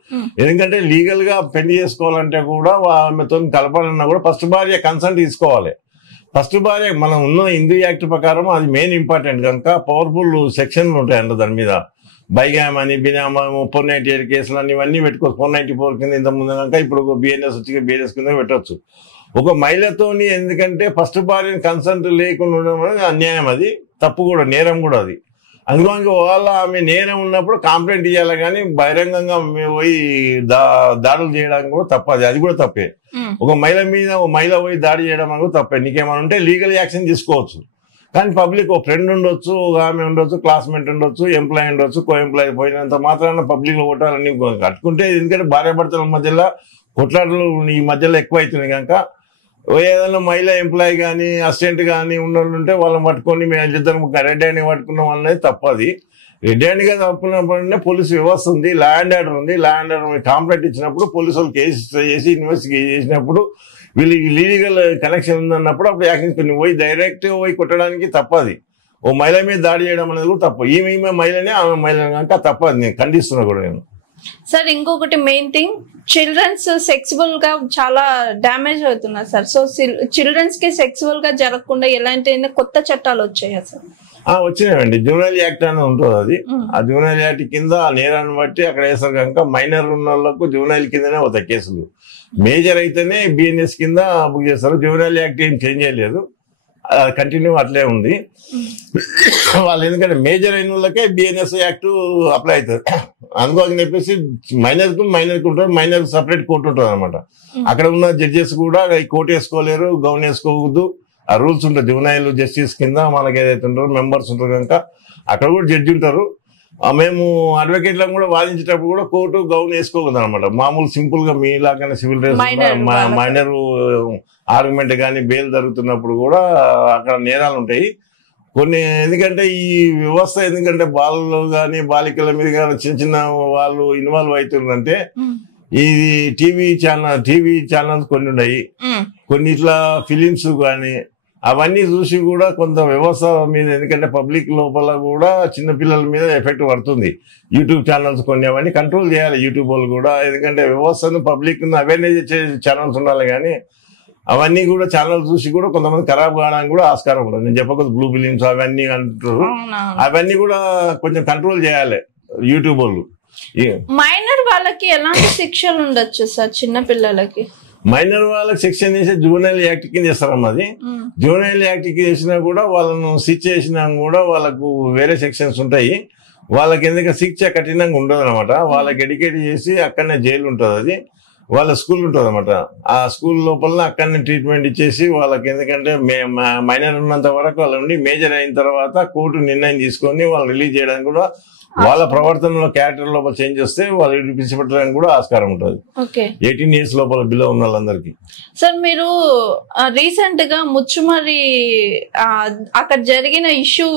ఎందుకంటే లీగల్ గా పెళ్లి చేసుకోవాలంటే కూడా ఆమెతో కలపాలన్నా కూడా ఫస్ట్ భార్య కన్సెంట్ తీసుకోవాలి. ఫస్ట్ భార్య మనం ఉన్న హిందూ యాక్ట్ ప్రకారం అది మెయిన్ ఇంపార్టెంట్ కనుక పవర్ఫుల్ సెక్షన్లు ఉంటాయంట దాని మీద. బైగామ్ అని బినామా 498 కేసులు అని ఇవన్నీ పెట్టుకోవచ్చు. 494 కింద ఇంత ముందు కనుక ఇప్పుడు BNS వచ్చి BNS కింద పెట్టవచ్చు. ఒక మహిళతోని ఎందుకంటే ఫస్ట్ భార్యని కన్సెంట్ లేకుండా ఉండడం అనేది అన్యాయం, అది తప్పు కూడా, నేరం కూడా. అది అందుకని వాళ్ళ ఆమె నేరం ఉన్నప్పుడు కంప్లైంట్ ఇవ్వాలి కానీ బహిరంగంగా పోయి దాడులు చేయడానికి కూడా తప్పది, అది కూడా తప్పే. ఒక మహిళ మీద ఒక మహిళ పోయి దాడి చేయడం కూడా తప్పే. నీకేమైనా ఉంటే లీగల్ యాక్షన్ తీసుకోవచ్చు, కానీ పబ్లిక్ ఒక ఫ్రెండ్ ఉండొచ్చు, ఒక ఆమె ఉండొచ్చు, క్లాస్మేట్ ఉండొచ్చు, ఎంప్లాయీ ఉండొచ్చు, కో ఎంప్లాయీ పోయినంత మాత్రాన పబ్లిక్ లో కొట్టాలని కట్టుకుంటే, ఎందుకంటే భార్యాభర్తల మధ్యలో కొట్లాటలు ఈ మధ్యలో ఎక్కువ అవుతుంది కనుక ఏదైనా మహిళా ఎంప్లాయీ కానీ అసిస్టెంట్ కానీ ఉంటే వాళ్ళని పట్టుకొని మేము ఇద్దరు రెడ్ హ్యాండ్ పట్టుకున్నాం అనేది తప్పది. రెడ్ హ్యాండ్ గా తప్పుకున్నప్పుడే పోలీసు వ్యవస్థ ఉంది, లా అండ్ ఆర్డర్ ఉంది. లా అండ్ ఆర్డర్ కంప్లైంట్ ఇచ్చినప్పుడు పోలీసు వాళ్ళు కేసు చేసి ఇన్వెస్టిగేట్ చేసినప్పుడు వీళ్ళకి లీగల్ కనెక్షన్ ఉందన్నప్పుడు అప్పుడు యాక్షన్ కొన్ని పోయి డైరెక్ట్ పోయి కొట్టడానికి తప్పది. ఓ మహిళ మీద దాడి చేయడం అనేది కూడా తప్పు. ఈమె మహిళనే ఆమె మహిళ కనుక తప్పది, నేను ఖండిస్తున్నా కూడా నేను. సార్ ఇంకొకటి మెయిన్ థింగ్, చిల్డ్రన్స్ సెక్సువల్ గా చాలా డ్యామేజ్ అవుతున్నారు సార్. సో చిల్డ్రన్స్ కి సెక్సువల్ గా జరగకుండా ఎలాంటి కొత్త చట్టాలు వచ్చాయా సార్? వచ్చినాయండి. జూనైల్ యాక్ట్ అని ఉంటుంది, అది ఆ జూనైల్ యాక్ట్ కింద ఆ నేరాన్ని బట్టి అక్కడ వేస్తారు కనుక మైనర్ ఉన్న వాళ్ళకు జూనైల్ కిందనే అవుతాయి కేసులు. మేజర్ అయితేనే బిఎన్ఎస్ కింద బుక్ చేస్తారు. జూనైల్ యాక్ట్ ఏం చేంజ్ చేయలేదు, కంటిన్యూ అట్లే ఉంది. వాళ్ళు ఎందుకంటే మేజర్ అయిన వాళ్ళకే బిఎన్ఎస్ యాక్ట్ అప్లై అవుతుంది. అందుకోసం చెప్పేసి మైనర్ కు ఉంటుంది, మైనర్ సపరేట్ కోర్టు ఉంటుంది అనమాట. అక్కడ ఉన్న జడ్జెస్ కూడా కోర్టు వేసుకోలేరు, గౌన్ వేసుకోవద్దు, ఆ రూల్స్ ఉంటాయి. జూనైల్ జస్టిస్ కింద మనకి ఏదైతే ఉంటారో మెంబర్స్ ఉంటారు కనుక అక్కడ కూడా జడ్జి ఉంటారు. మేము అడ్వకేట్లను కూడా వాదించేటప్పుడు కూడా కోర్టు గౌన్ వేసుకోకూడదు అనమాట. మామూలు సింపుల్ గా మీలాగానే సివిల్ రేస్ మైనర్ ఆర్గ్యుమెంట్ కానీ బెయిల్ జరుగుతున్నప్పుడు కూడా అక్కడ నేరాలు ఉంటాయి కొన్ని. ఎందుకంటే ఈ వ్యవస్థ ఎందుకంటే బాలలు కానీ బాలికల మీద కానీ చిన్న చిన్న వాళ్ళు ఇన్వాల్వ్ అవుతుందంటే ఇది టీవీ ఛానల్స్ కొన్ని ఉన్నాయి, కొన్ని ఇట్లా ఫిలిమ్స్ కానీ అవన్నీ చూసి కూడా కొంత వ్యవస్థ మీద, ఎందుకంటే పబ్లిక్ లోపల కూడా చిన్నపిల్లల మీద ఎఫెక్ట్ పడుతుంది. యూట్యూబ్ ఛానల్స్ కొన్ని అవన్నీ కంట్రోల్ చేయాలి యూట్యూబ్ వాళ్ళు కూడా, ఎందుకంటే వ్యవస్థను పబ్లిక్ అవేర్నెస్ చేసే ఛానల్స్ ఉండాలి. కానీ అవన్నీ కూడా ఛానల్ చూసి కూడా కొంతమంది ఖరాబ్ కావడానికి కూడా ఆస్కారం ఉంటుంది. నేను చెప్పకూడదు, బ్లూ ఫిలిమ్స్ అవన్నీ అంటారు, అవన్నీ కూడా కొంచెం కంట్రోల్ చేయాలి యూట్యూబ్ వాళ్ళు. మైనర్ వాళ్ళకి ఎలాంటి శిక్షలు ఉండొచ్చు సార్? చిన్న పిల్లలకి మైనర్ వాళ్ళకి సెక్షన్ చేసి జూనైల్ యాక్ట్ కింద చేస్తారమ్మా. అది జూనైల్ యాక్ట్ కింద చేసినా కూడా వాళ్ళను శిక్ష చేసినా కూడా వాళ్ళకు వేరే సెక్షన్స్ ఉంటాయి. వాళ్ళకి ఎందుకంటే శిక్ష కఠినంగా ఉండదు అనమాట. వాళ్ళకి ఎడ్యుకేట్ చేసి అక్కడనే జైలు ఉంటుంది, అది వాళ్ళ స్కూల్ ఉంటుంది అనమాట. ఆ స్కూల్ లోపల అక్కడనే ట్రీట్మెంట్ ఇచ్చేసి వాళ్ళకి, ఎందుకంటే మైనర్ ఉన్నంత వరకు వాళ్ళ నుండి మేజర్ అయిన తర్వాత కోర్టు నిర్ణయం తీసుకొని వాళ్ళు రిలీజ్ చేయడానికి కూడా వాళ్ళ ప్రవర్తనలో క్యారెక్టర్ లోపల చేంజ్ వస్తే వాళ్ళు విడిపించబట్టడానికి కూడా ఆస్కారం ఉంటుంది 18 years లోపల బిలో ఉన్న వాళ్ళందరికీ. సార్ మీరు రీసెంట్ గా ముచ్చుమరి అక్కడ జరిగిన ఇష్యూ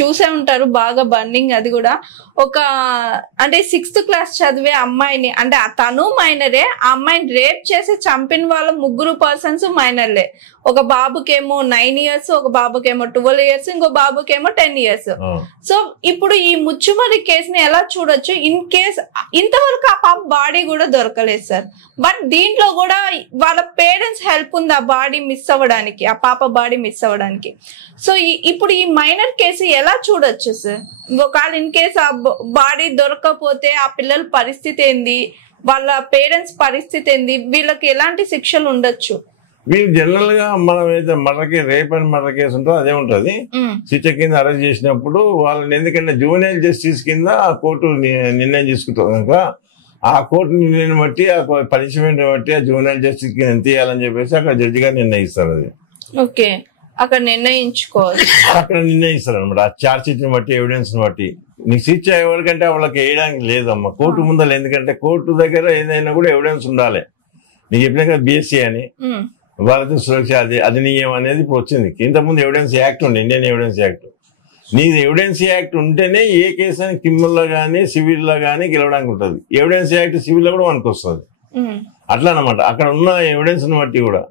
చూసే ఉంటారు, బాగా బర్నింగ్. అది కూడా ఒక అంటే 6th class చదివే అమ్మాయిని, అంటే తను మైనరే, ఆ అమ్మాయిని రేప్ చేసి చంపిన వాళ్ళ 3 persons మైనర్లే. ఒక బాబుకేమో 9 years, ఒక బాబుకేమో 12 years, ఇంకో బాబుకేమో 10 years. సో ఇప్పుడు ఈ ముచ్చుమరి కేసుని ఎలా చూడొచ్చు? ఇన్ కేస్ ఇంతవరకు ఆ పాప బాడీ కూడా దొరకలేదు సార్, బట్ దీంట్లో కూడా వాళ్ళ పేరెంట్స్ హెల్ప్ ఉంది ఆ బాడీ మిస్ అవ్వడానికి, ఆ పాప బాడీ మిస్ అవ్వడానికి. సో ఇప్పుడు ఈ మైనర్ కేసు ఎలా చూడొచ్చు సార్? ఒకవేళ ఇన్ కేసు ఆ బాడీ దొరకకపోతే ఆ పిల్లల పరిస్థితి ఏంది, వాళ్ళ పేరెంట్స్ పరిస్థితి ఏంది, వీళ్ళకి ఎలాంటి శిక్షలు ఉండొచ్చు? వీళ్ళు జనరల్ గా మనం ఏదైతే రేప్ అండ్ మర్డర్ కేసు ఉంటుందో అదే ఉంటది. శిక్ష కింద అరెస్ట్ చేసినప్పుడు వాళ్ళని, ఎందుకంటే జూనియర్ జస్టిస్ కింద ఆ కోర్టు నిర్ణయం తీసుకుంటుంది కనుక ఆ కోర్టు నిర్ణయం బట్టి, ఆ పనిష్మెంట్ బట్టి ఆ జూనియర్ జస్టిస్ కింద ఎంత ఇవ్వాలని చెప్పేసి అక్కడ జడ్జి గారు నిర్ణయిస్తారు. అది ఓకే, అక్కడ నిర్ణయించుకోవాలి, అక్కడ నిర్ణయిస్తారు అనమాట. ఆ ఛార్జ్ షీట్ ని బట్టి, ఎవిడెన్స్ ని బట్టి. నీకు శిక్ష ఎవరికంటే వాళ్ళకి వేయడానికి లేదమ్మా కోర్టు ముందర, ఎందుకంటే కోర్టు దగ్గర ఏదైనా కూడా ఎవిడెన్స్ ఉండాలి. నీకు చెప్పినా కదా బిఎస్సీ అని, భారతీయ సురక్ష అధినియం అనేది ఇప్పుడు వచ్చింది. ఇంతకుముందు ఎవిడెన్స్ యాక్ట్ ఉంది, ఇండియన్ ఎవిడెన్స్ యాక్ట్. నీది ఎవిడెన్స్ యాక్ట్ ఉంటేనే ఏ కేసు అని క్రిమినల్ లో గానీ సివిల్ లో గానీ గెలవడానికి ఉంటుంది. ఎవిడెన్స్ యాక్ట్ సివిల్ లో కూడా మనకు వస్తుంది. అట్లా అనమాట. అక్కడ ఉన్న ఎవిడెన్స్ ని బట్టి కూడా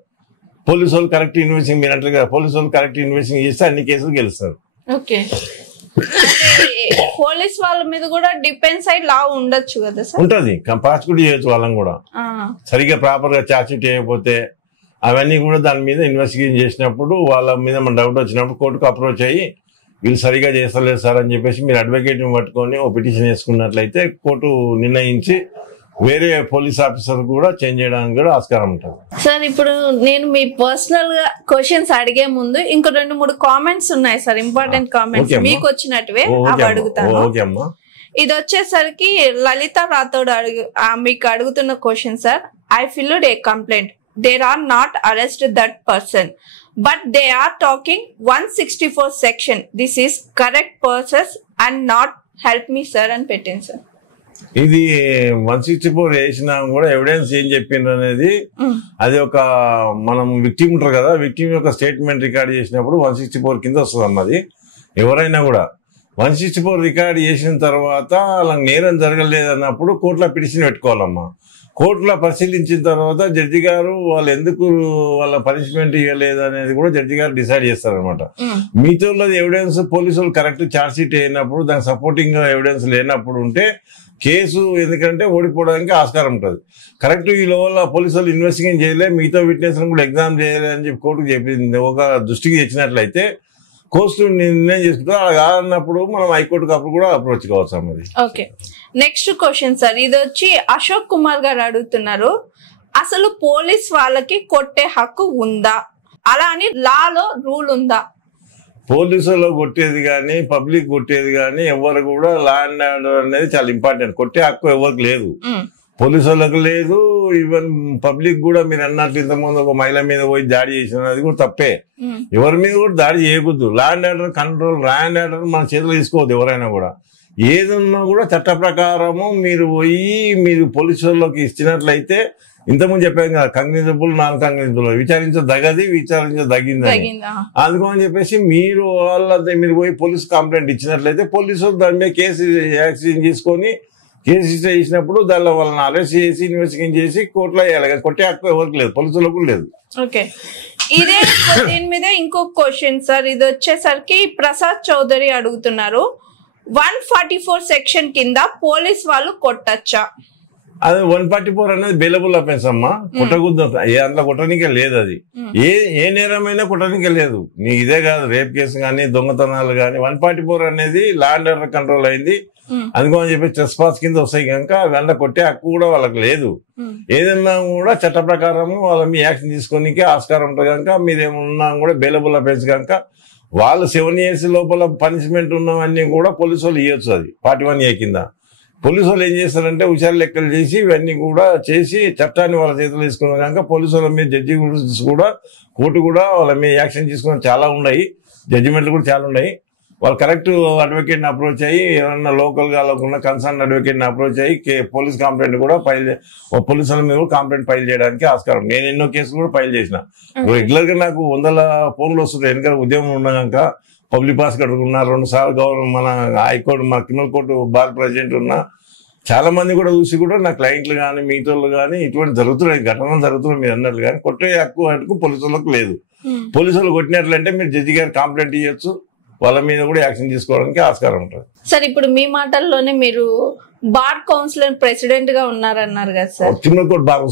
పోలీసు వాళ్ళు కరెక్ట్ ఇన్వెస్టింగ్, మీరు అంటారు కదా, పోలీసు వాళ్ళు కరెక్ట్ ఇన్వెస్టింగ్ చేస్తే అన్ని కేసులు గెలుస్తారు. పోలీస్ వాళ్ళ మీద కూడా డిపెండ్ సైడ్ లా ఉండొచ్చు కదా సార్? ఉంటది, ప్రాసిక్యూట్ చేయొచ్చు వాళ్ళని కూడా. సరిగ్గా ప్రాపర్ గా ఛార్జ్ షీట్ చేయకపోతే అవన్నీ కూడా దాని మీద ఇన్వెస్టిగేషన్ చేసినప్పుడు వాళ్ళ మీద మన డౌట్ వచ్చినప్పుడు కోర్టుకు అప్రోచ్ అయ్యి వీళ్ళు సరిగా చేస్తలేదు సార్ అని చెప్పేసి మీరు అడ్వకేట్ ని పట్టుకొని ఓ పిటిషన్ వేసుకున్నట్లయితే కోర్టు నిర్ణయించి వేరే పోలీస్ ఆఫీసర్ కూడా చేంజ్ చేయడానికి కూడా ఆస్కారం ఉంటుంది. సార్ ఇప్పుడు నేను మీ పర్సనల్ గా క్వశ్చన్స్ అడిగే ముందు ఇంకో 2-3 కామెంట్స్ ఉన్నాయి సార్, ఇంపార్టెంట్ కామెంట్స్ మీకు వచ్చినట్టువే అవి అడుగుతాను. ఇది వచ్చేసరికి లలిత రాథోడ్ మీకు అడుగుతున్న question sir. I filed a complaint, there are not arrest that person but they are talking 164 section, this is correct process and not help me sir అని పెట్టింది సార్. ఇది 164 వేసినా కూడా ఎవిడెన్స్ ఏం చెప్పిండ్రు అనేది అది ఒక మనం విక్టిమ్ ఉంటారు కదా, విక్టిమ్ యొక్క స్టేట్మెంట్ రికార్డ్ చేసినప్పుడు 164 కింద వస్తుంది అన్నది. ఎవరైనా కూడా 164 రికార్డ్ చేసిన తర్వాత అలా నేరం జరగలేదు అన్నప్పుడు కోర్టులో పిటిషన్ పెట్టుకోవాలమ్మా. కోర్టులో పరిశీలించిన తర్వాత జడ్జి గారు వాళ్ళు ఎందుకు వాళ్ళ పనిష్మెంట్ ఇవ్వలేదు అనేది కూడా జడ్జి గారు డిసైడ్ చేస్తారనమాట. మీతో ఎవిడెన్స్ పోలీసులు కరెక్ట్ ఛార్జ్ షీట్ అయినప్పుడు దానికి సపోర్టింగ్ ఎవిడెన్స్ లేనప్పుడు ఉంటే కేసు ఎందుకంటే ఓడిపోవడానికి ఆస్కారం ఉంటుంది. కరెక్ట్ ఈ లోపల పోలీసులు ఇన్వెస్టిగేషన్ చేయలే, మిగతా విట్నెస్ కూడా ఎగ్జామ్ చేయలే అని చెప్పి కోర్టుకు చెప్పింది ఒక దృష్టికి తెచ్చినట్లయితే కోర్టు నిర్ణయం చేసుకుంటారు. అలా కాదన్నప్పుడు మనం హైకోర్టుకు అప్పుడు కూడా అప్రోచ్ కావచ్చు అన్నది. Okay, next question sir. ఇది వచ్చి అశోక్ కుమార్ గారు అడుగుతున్నారు, అసలు పోలీస్ వాళ్ళకి కొట్టే హక్కు ఉందా, అలా అని లాలో రూల్ ఉందా? పోలీసులో కొట్టేది కానీ పబ్లిక్ కొట్టేది కానీ ఎవరు కూడా లా అండ్ ఆర్డర్ అనేది చాలా ఇంపార్టెంట్. కొట్టే హక్కు ఎవరికి లేదు, పోలీసులకు లేదు, ఈవెన్ పబ్లిక్ కూడా. మీరు అన్నట్లు ఇంతకుముందు ఒక మహిళ మీద పోయి దాడి చేసిన అది కూడా తప్పే. ఎవరి మీద కూడా దాడి చేయకూడదు. Law and order control, law and order మన చేతిలో తీసుకోవద్దు. ఎవరైనా కూడా ఏదన్నా కూడా చట్ట ప్రకారము మీరు పోయి మీరు పోలీసుల్లోకి ఇచ్చినట్లయితే ఇంతకుముందు చెప్పాను కదా, కంగ్నిజబుల్ నాన్ కంగ్నిజబుల్, విచారించదగది విచారించదగిందని. అందుకని చెప్పేసి మీరు మీరు పోయి పోలీస్ కంప్లైంట్ ఇచ్చినట్లయితే పోలీసులు దాని మీద కేసు యాక్షన్ తీసుకొని కేసు రిజిస్టర్ చేసినప్పుడు దానిలో వాళ్ళని అరెస్ట్ చేసి ఇన్వెస్టిగేషన్ చేసి కోర్టులో వేయాలి. కొట్టే హక్కు ఎవరికి లేదు, పోలీసులకు లేదు. ఓకే, ఇదే దీని మీద ఇంకొక క్వశ్చన్ సార్. ఇది వచ్చేసరికి ప్రసాద్ చౌదరి అడుగుతున్నారు, 144 సెక్షన్ కింద పోలీస్ వాళ్ళు కొట్టచ్చా? అది 144 అనేది బెయిలబుల్ అఫెన్స్ అమ్మా, కొట్టకూడదు. అందులో కొట్టడానికే లేదు. అది ఏ నేరమైనా కొట్టడానికే లేదు. నీకు ఇదే కాదు, రేప్ కేసు కానీ దొంగతనాలు కానీ 144 అనేది లా అండ్ ఆర్డర్ కంట్రోల్ అయింది. అందుకని చెప్పి ట్రెస్పాస్ కింద వస్తాయి కనుక వెంట కొట్టే హక్కు కూడా వాళ్ళకి లేదు. ఏదన్నా కూడా చట్ట ప్రకారము వాళ్ళ మీ యాక్షన్ తీసుకోనికి ఆస్కారం ఉంటుంది కనుక మీరేమన్నా కూడా బెయిలబుల్ అఫెన్స్ కనుక వాళ్ళు 7 years లోపల పనిష్మెంట్ ఉన్నవన్నీ కూడా పోలీసు వాళ్ళు ఇవ్వచ్చు. అది 41A కింద. పోలీసు వాళ్ళు ఏం చేస్తారంటే హుషారు లెక్కలు చేసి ఇవన్నీ కూడా చేసి చట్టాన్ని వాళ్ళ చేతులు తీసుకున్నారు కనుక పోలీసు వాళ్ళ మీద జడ్జి కూడా కోర్టు కూడా వాళ్ళ మీద యాక్షన్ తీసుకున్న చాలా ఉన్నాయి, జడ్జిమెంట్లు కూడా చాలా ఉన్నాయి. వాళ్ళు కరెక్ట్ అడ్వకేట్ని అప్రోచ్ అయ్యి ఏమన్నా లోకల్ గా ఉన్న కన్సర్న్ అడ్వకేట్ని అప్రోచ్ అయ్యి పోలీస్ కంప్లైంట్ కూడా పోలీసుల మీద కూడా కంప్లైంట్ ఫైల్ చేయడానికి ఆస్కారం. నేను ఎన్నో కేసులు కూడా ఫైల్ చేసిన. రెగ్యులర్ గా నాకు 100 ఫోన్లు వస్తుంది. ఎందుకంటే ఉద్యమం ఉన్నాక పబ్లిక్ ప్రాసిక్యూటర్ ఉన్నా, 2 సార్లు గవర్నమెంట్ మన హైకోర్టు మన క్రిమినల్ కోర్టు బార్ ప్రెసిడెంట్ ఉన్నా, చాలా మంది కూడా చూసి కూడా నా క్లయింట్లు కానీ మిగతాళ్ళు కానీ ఇటువంటి జరుగుతున్నాయి, ఘటనలు జరుగుతున్నాయి మీరు అన్నట్లు. కానీ కొట్టే హక్కు పోలీసులకు లేదు. పోలీసులు కొట్టినట్లంటే మీరు జడ్జి గారు కంప్లైంట్ ఇవ్వచ్చు, వాళ్ళ మీద కూడా యాక్షన్ తీసుకోవడానికి ఆస్కారం ఉంటుంది. సార్ ఇప్పుడు మీ మాటల్లోనే మీరు బార్ కౌన్సిల్ ప్రెసిడెంట్ గా ఉన్నారన్నారు కదా sir, criminal court bar.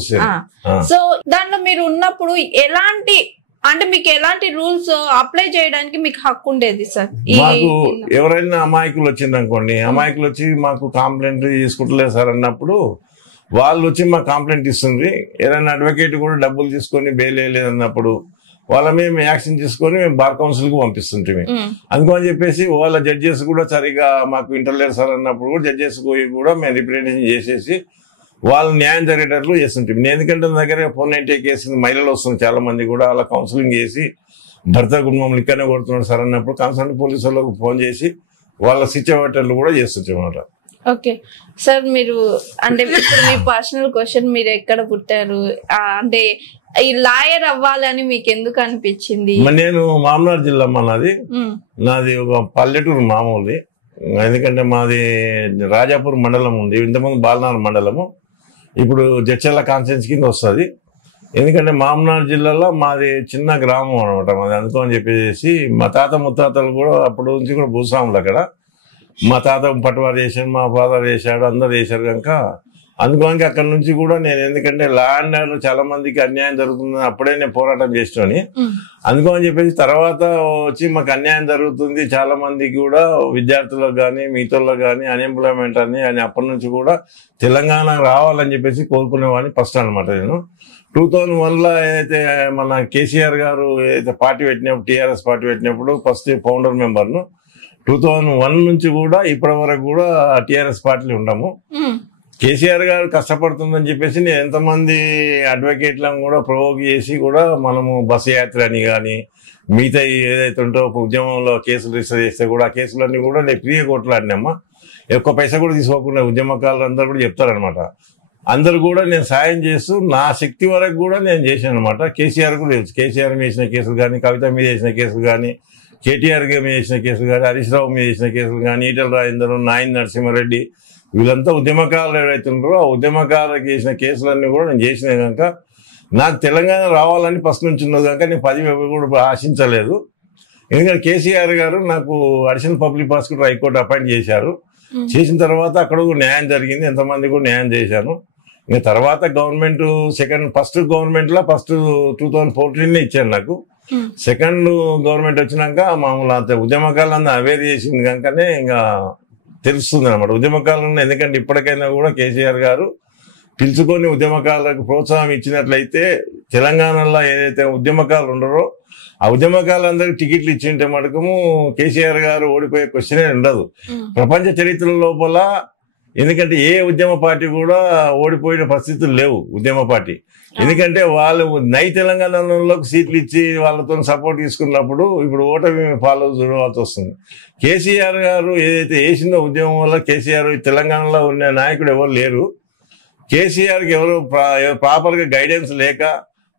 So దాంట్లో మీరు ఉన్నప్పుడు ఎలాంటి అంటే మీకు ఎలాంటి రూల్స్ అప్లై చేయడానికి మీకు హక్కు ఉండేది సార్? మాకు ఎవరైనా అమాయకులు వచ్చింది అనుకోండి, అమాయకులు వచ్చి మాకు కంప్లైంట్ తీసుకుంటలేదు సార్ అన్నప్పుడు వాళ్ళు వచ్చి మాకు కంప్లైంట్ ఇస్తుంది. ఏదైనా అడ్వకేట్ కూడా డబ్బులు తీసుకొని బెయిల్ వేయలేదు అన్నప్పుడు వాళ్ళ మేము యాక్షన్ తీసుకొని మేము బార్ కౌన్సిల్ కు పంపిస్తుంటే. అందుకని చెప్పేసి వాళ్ళ జడ్జెస్ కూడా సరిగా మాకు ఇంటర్లేరు సార్ అన్నప్పుడు కూడా జడ్జెస్ కూడా మేము రిప్రజెంటేషన్ చేసేసి వాళ్ళు న్యాయం జరిగేటట్లు చేస్తుంటాం. నేను ఎందుకంటే నా దగ్గర 490 కేసు మహిళలు వస్తుంది చాలా మంది కూడా, అలా కౌన్సిలింగ్ చేసి భర్త కుటుంబం ఇక్కడనే కొడుతున్నాడు సార్ అన్నప్పుడు కన్సర్న్ పోలీసు వాళ్ళకు ఫోన్ చేసి వాళ్ళ సిచ్యువేటర్లు కూడా చేస్తుంటాం అన్నమాట. ఓకే సార్, మీరు అంటే ఇప్పుడు మీ పర్సనల్ క్వశ్చన్, మీరు ఎక్కడ పుట్టారు అంటే ఈ లాయర్ అవ్వాలని మీకు ఎందుకు అనిపించింది? నేను మామనార్ జిల్లా నాది ఒక పల్లెటూరు మామూలు. ఎందుకంటే మాది రాజాపూర్ మండలం ఉంది, ఇంతకుముందు బాలనార్ మండలము, ఇప్పుడు జడ్చర్ల కాన్స్టిట్యున్సీ కింద వస్తుంది. ఎందుకంటే మామనార్ జిల్లాలో మాది చిన్న గ్రామం అనమాట మాది. అందుకని చెప్పేసి మా తాత ముత్తాతలు కూడా అప్పటి నుంచి కూడా భూస్వాములు అక్కడ. మా తాత పట్టువారు చేశాడు, మా ఫాదర్ చేశాడు, అందరు చేశారు కనుక అందుకని అక్కడ నుంచి కూడా నేను ఎందుకంటే లా అండ్ ఆర్డర్ చాలా మందికి అన్యాయం జరుగుతుందని అప్పుడే నేను పోరాటం చేస్తాను. అందుకని చెప్పేసి తర్వాత వచ్చి మాకు అన్యాయం జరుగుతుంది, చాలా మందికి కూడా విద్యార్థులకు కానీ మిగతాలకు కానీ అన్ఎంప్లాయ్మెంట్ అని అప్పటి నుంచి కూడా తెలంగాణ రావాలని చెప్పేసి కోరుకునేవాడిని ఫస్ట్ అనమాట. నేను 2001లో ఏదైతే మన కేసీఆర్ గారు ఏదైతే పార్టీ పెట్టినప్పుడు టీఆర్ఎస్ పార్టీ పెట్టినప్పుడు ఫస్ట్ ఫౌండర్ మెంబర్ను. 2001 నుంచి కూడా ఇప్పటి వరకు కూడా టీఆర్ఎస్ పార్టీలో ఉండము. కేసీఆర్ గారు కష్టపడుతుందని చెప్పేసి నేను ఎంతమంది అడ్వకేట్లను కూడా ప్రొవోక్ చేసి కూడా మనము బస్సు యాత్ర అని కానీ మిగతా ఏదైతే ఉంటో ఉద్యమంలో కేసులు రిజిస్టర్ చేస్తే కూడా ఆ కేసులన్నీ కూడా నేను ఫ్రీగా కొట్లాడినామ్మా. ఎక్కువ పైసా కూడా తీసుకోకుండా ఉద్యమకారులు అందరూ కూడా చెప్తారనమాట. అందరు కూడా నేను సాయం చేస్తూ నా శక్తి వరకు కూడా నేను చేశాను అనమాట. కేసీఆర్ కూడా తెలుసు, కేసీఆర్ మీద చేసిన కేసులు కానీ, కవిత మీద చేసిన కేసులు కానీ, కేటీఆర్ మీద చేసిన కేసులు కానీ, హరీష్ రావు మీద చేసిన కేసులు కానీ, ఈటెల రాజేందర్, నాయన్ నరసింహారెడ్డి వీళ్ళంతా ఉద్యమకారులు ఎవరైతే ఉన్నారో ఆ ఉద్యమకారులకు చేసిన కేసులన్నీ కూడా నేను చేసిన కనుక నాకు తెలంగాణ రావాలని ఫస్ట్ నుంచి ఉన్నది కనుక నేను 10 కూడా ఆశించలేదు. ఎందుకంటే కేసీఆర్ గారు నాకు additional public prosecutor high court appoint చేశారు. చేసిన తర్వాత అక్కడ న్యాయం జరిగింది, ఎంతమంది కూడా న్యాయం చేశాను. ఇంకా తర్వాత గవర్నమెంట్ ఫస్ట్ గవర్నమెంట్ లో 2014 ఇచ్చాను నాకు. సెకండ్ గవర్నమెంట్ వచ్చినాక మామూలు అంత ఉద్యమకాలను అవేర్ చేసింది కనుకనే ఇంకా తెలుస్తుంది అనమాట ఉద్యమకాలను. ఎందుకంటే ఇప్పటికైనా కూడా కేసీఆర్ గారు పిలుచుకొని ఉద్యమకాలకు ప్రోత్సాహం ఇచ్చినట్లయితే తెలంగాణలో ఏదైతే ఉద్యమకాలు ఉండరో ఆ ఉద్యమకాలందరికీ టికెట్లు ఇచ్చింటే మటుకము కేసీఆర్ గారు ఓడిపోయే క్వశ్చనే ఉండదు ప్రపంచ చరిత్ర లోపల. ఎందుకంటే ఏ ఉద్యమ పార్టీ కూడా ఓడిపోయిన పరిస్థితులు లేవు ఉద్యమ పార్టీ. ఎందుకంటే వాళ్ళు తెలంగాణలోకి సీట్లు ఇచ్చి వాళ్ళతో సపోర్ట్ తీసుకున్నప్పుడు ఇప్పుడు ఓటమి ఫాలో చూడవలసి వస్తుంది. కేసీఆర్ గారు ఏదైతే వేసిందో ఉద్యమం వల్ల కేసీఆర్ తెలంగాణలో ఉన్న నాయకుడు ఎవరు లేరు. కేసీఆర్కి ఎవరు ప్రాపర్ గా గైడెన్స్ లేక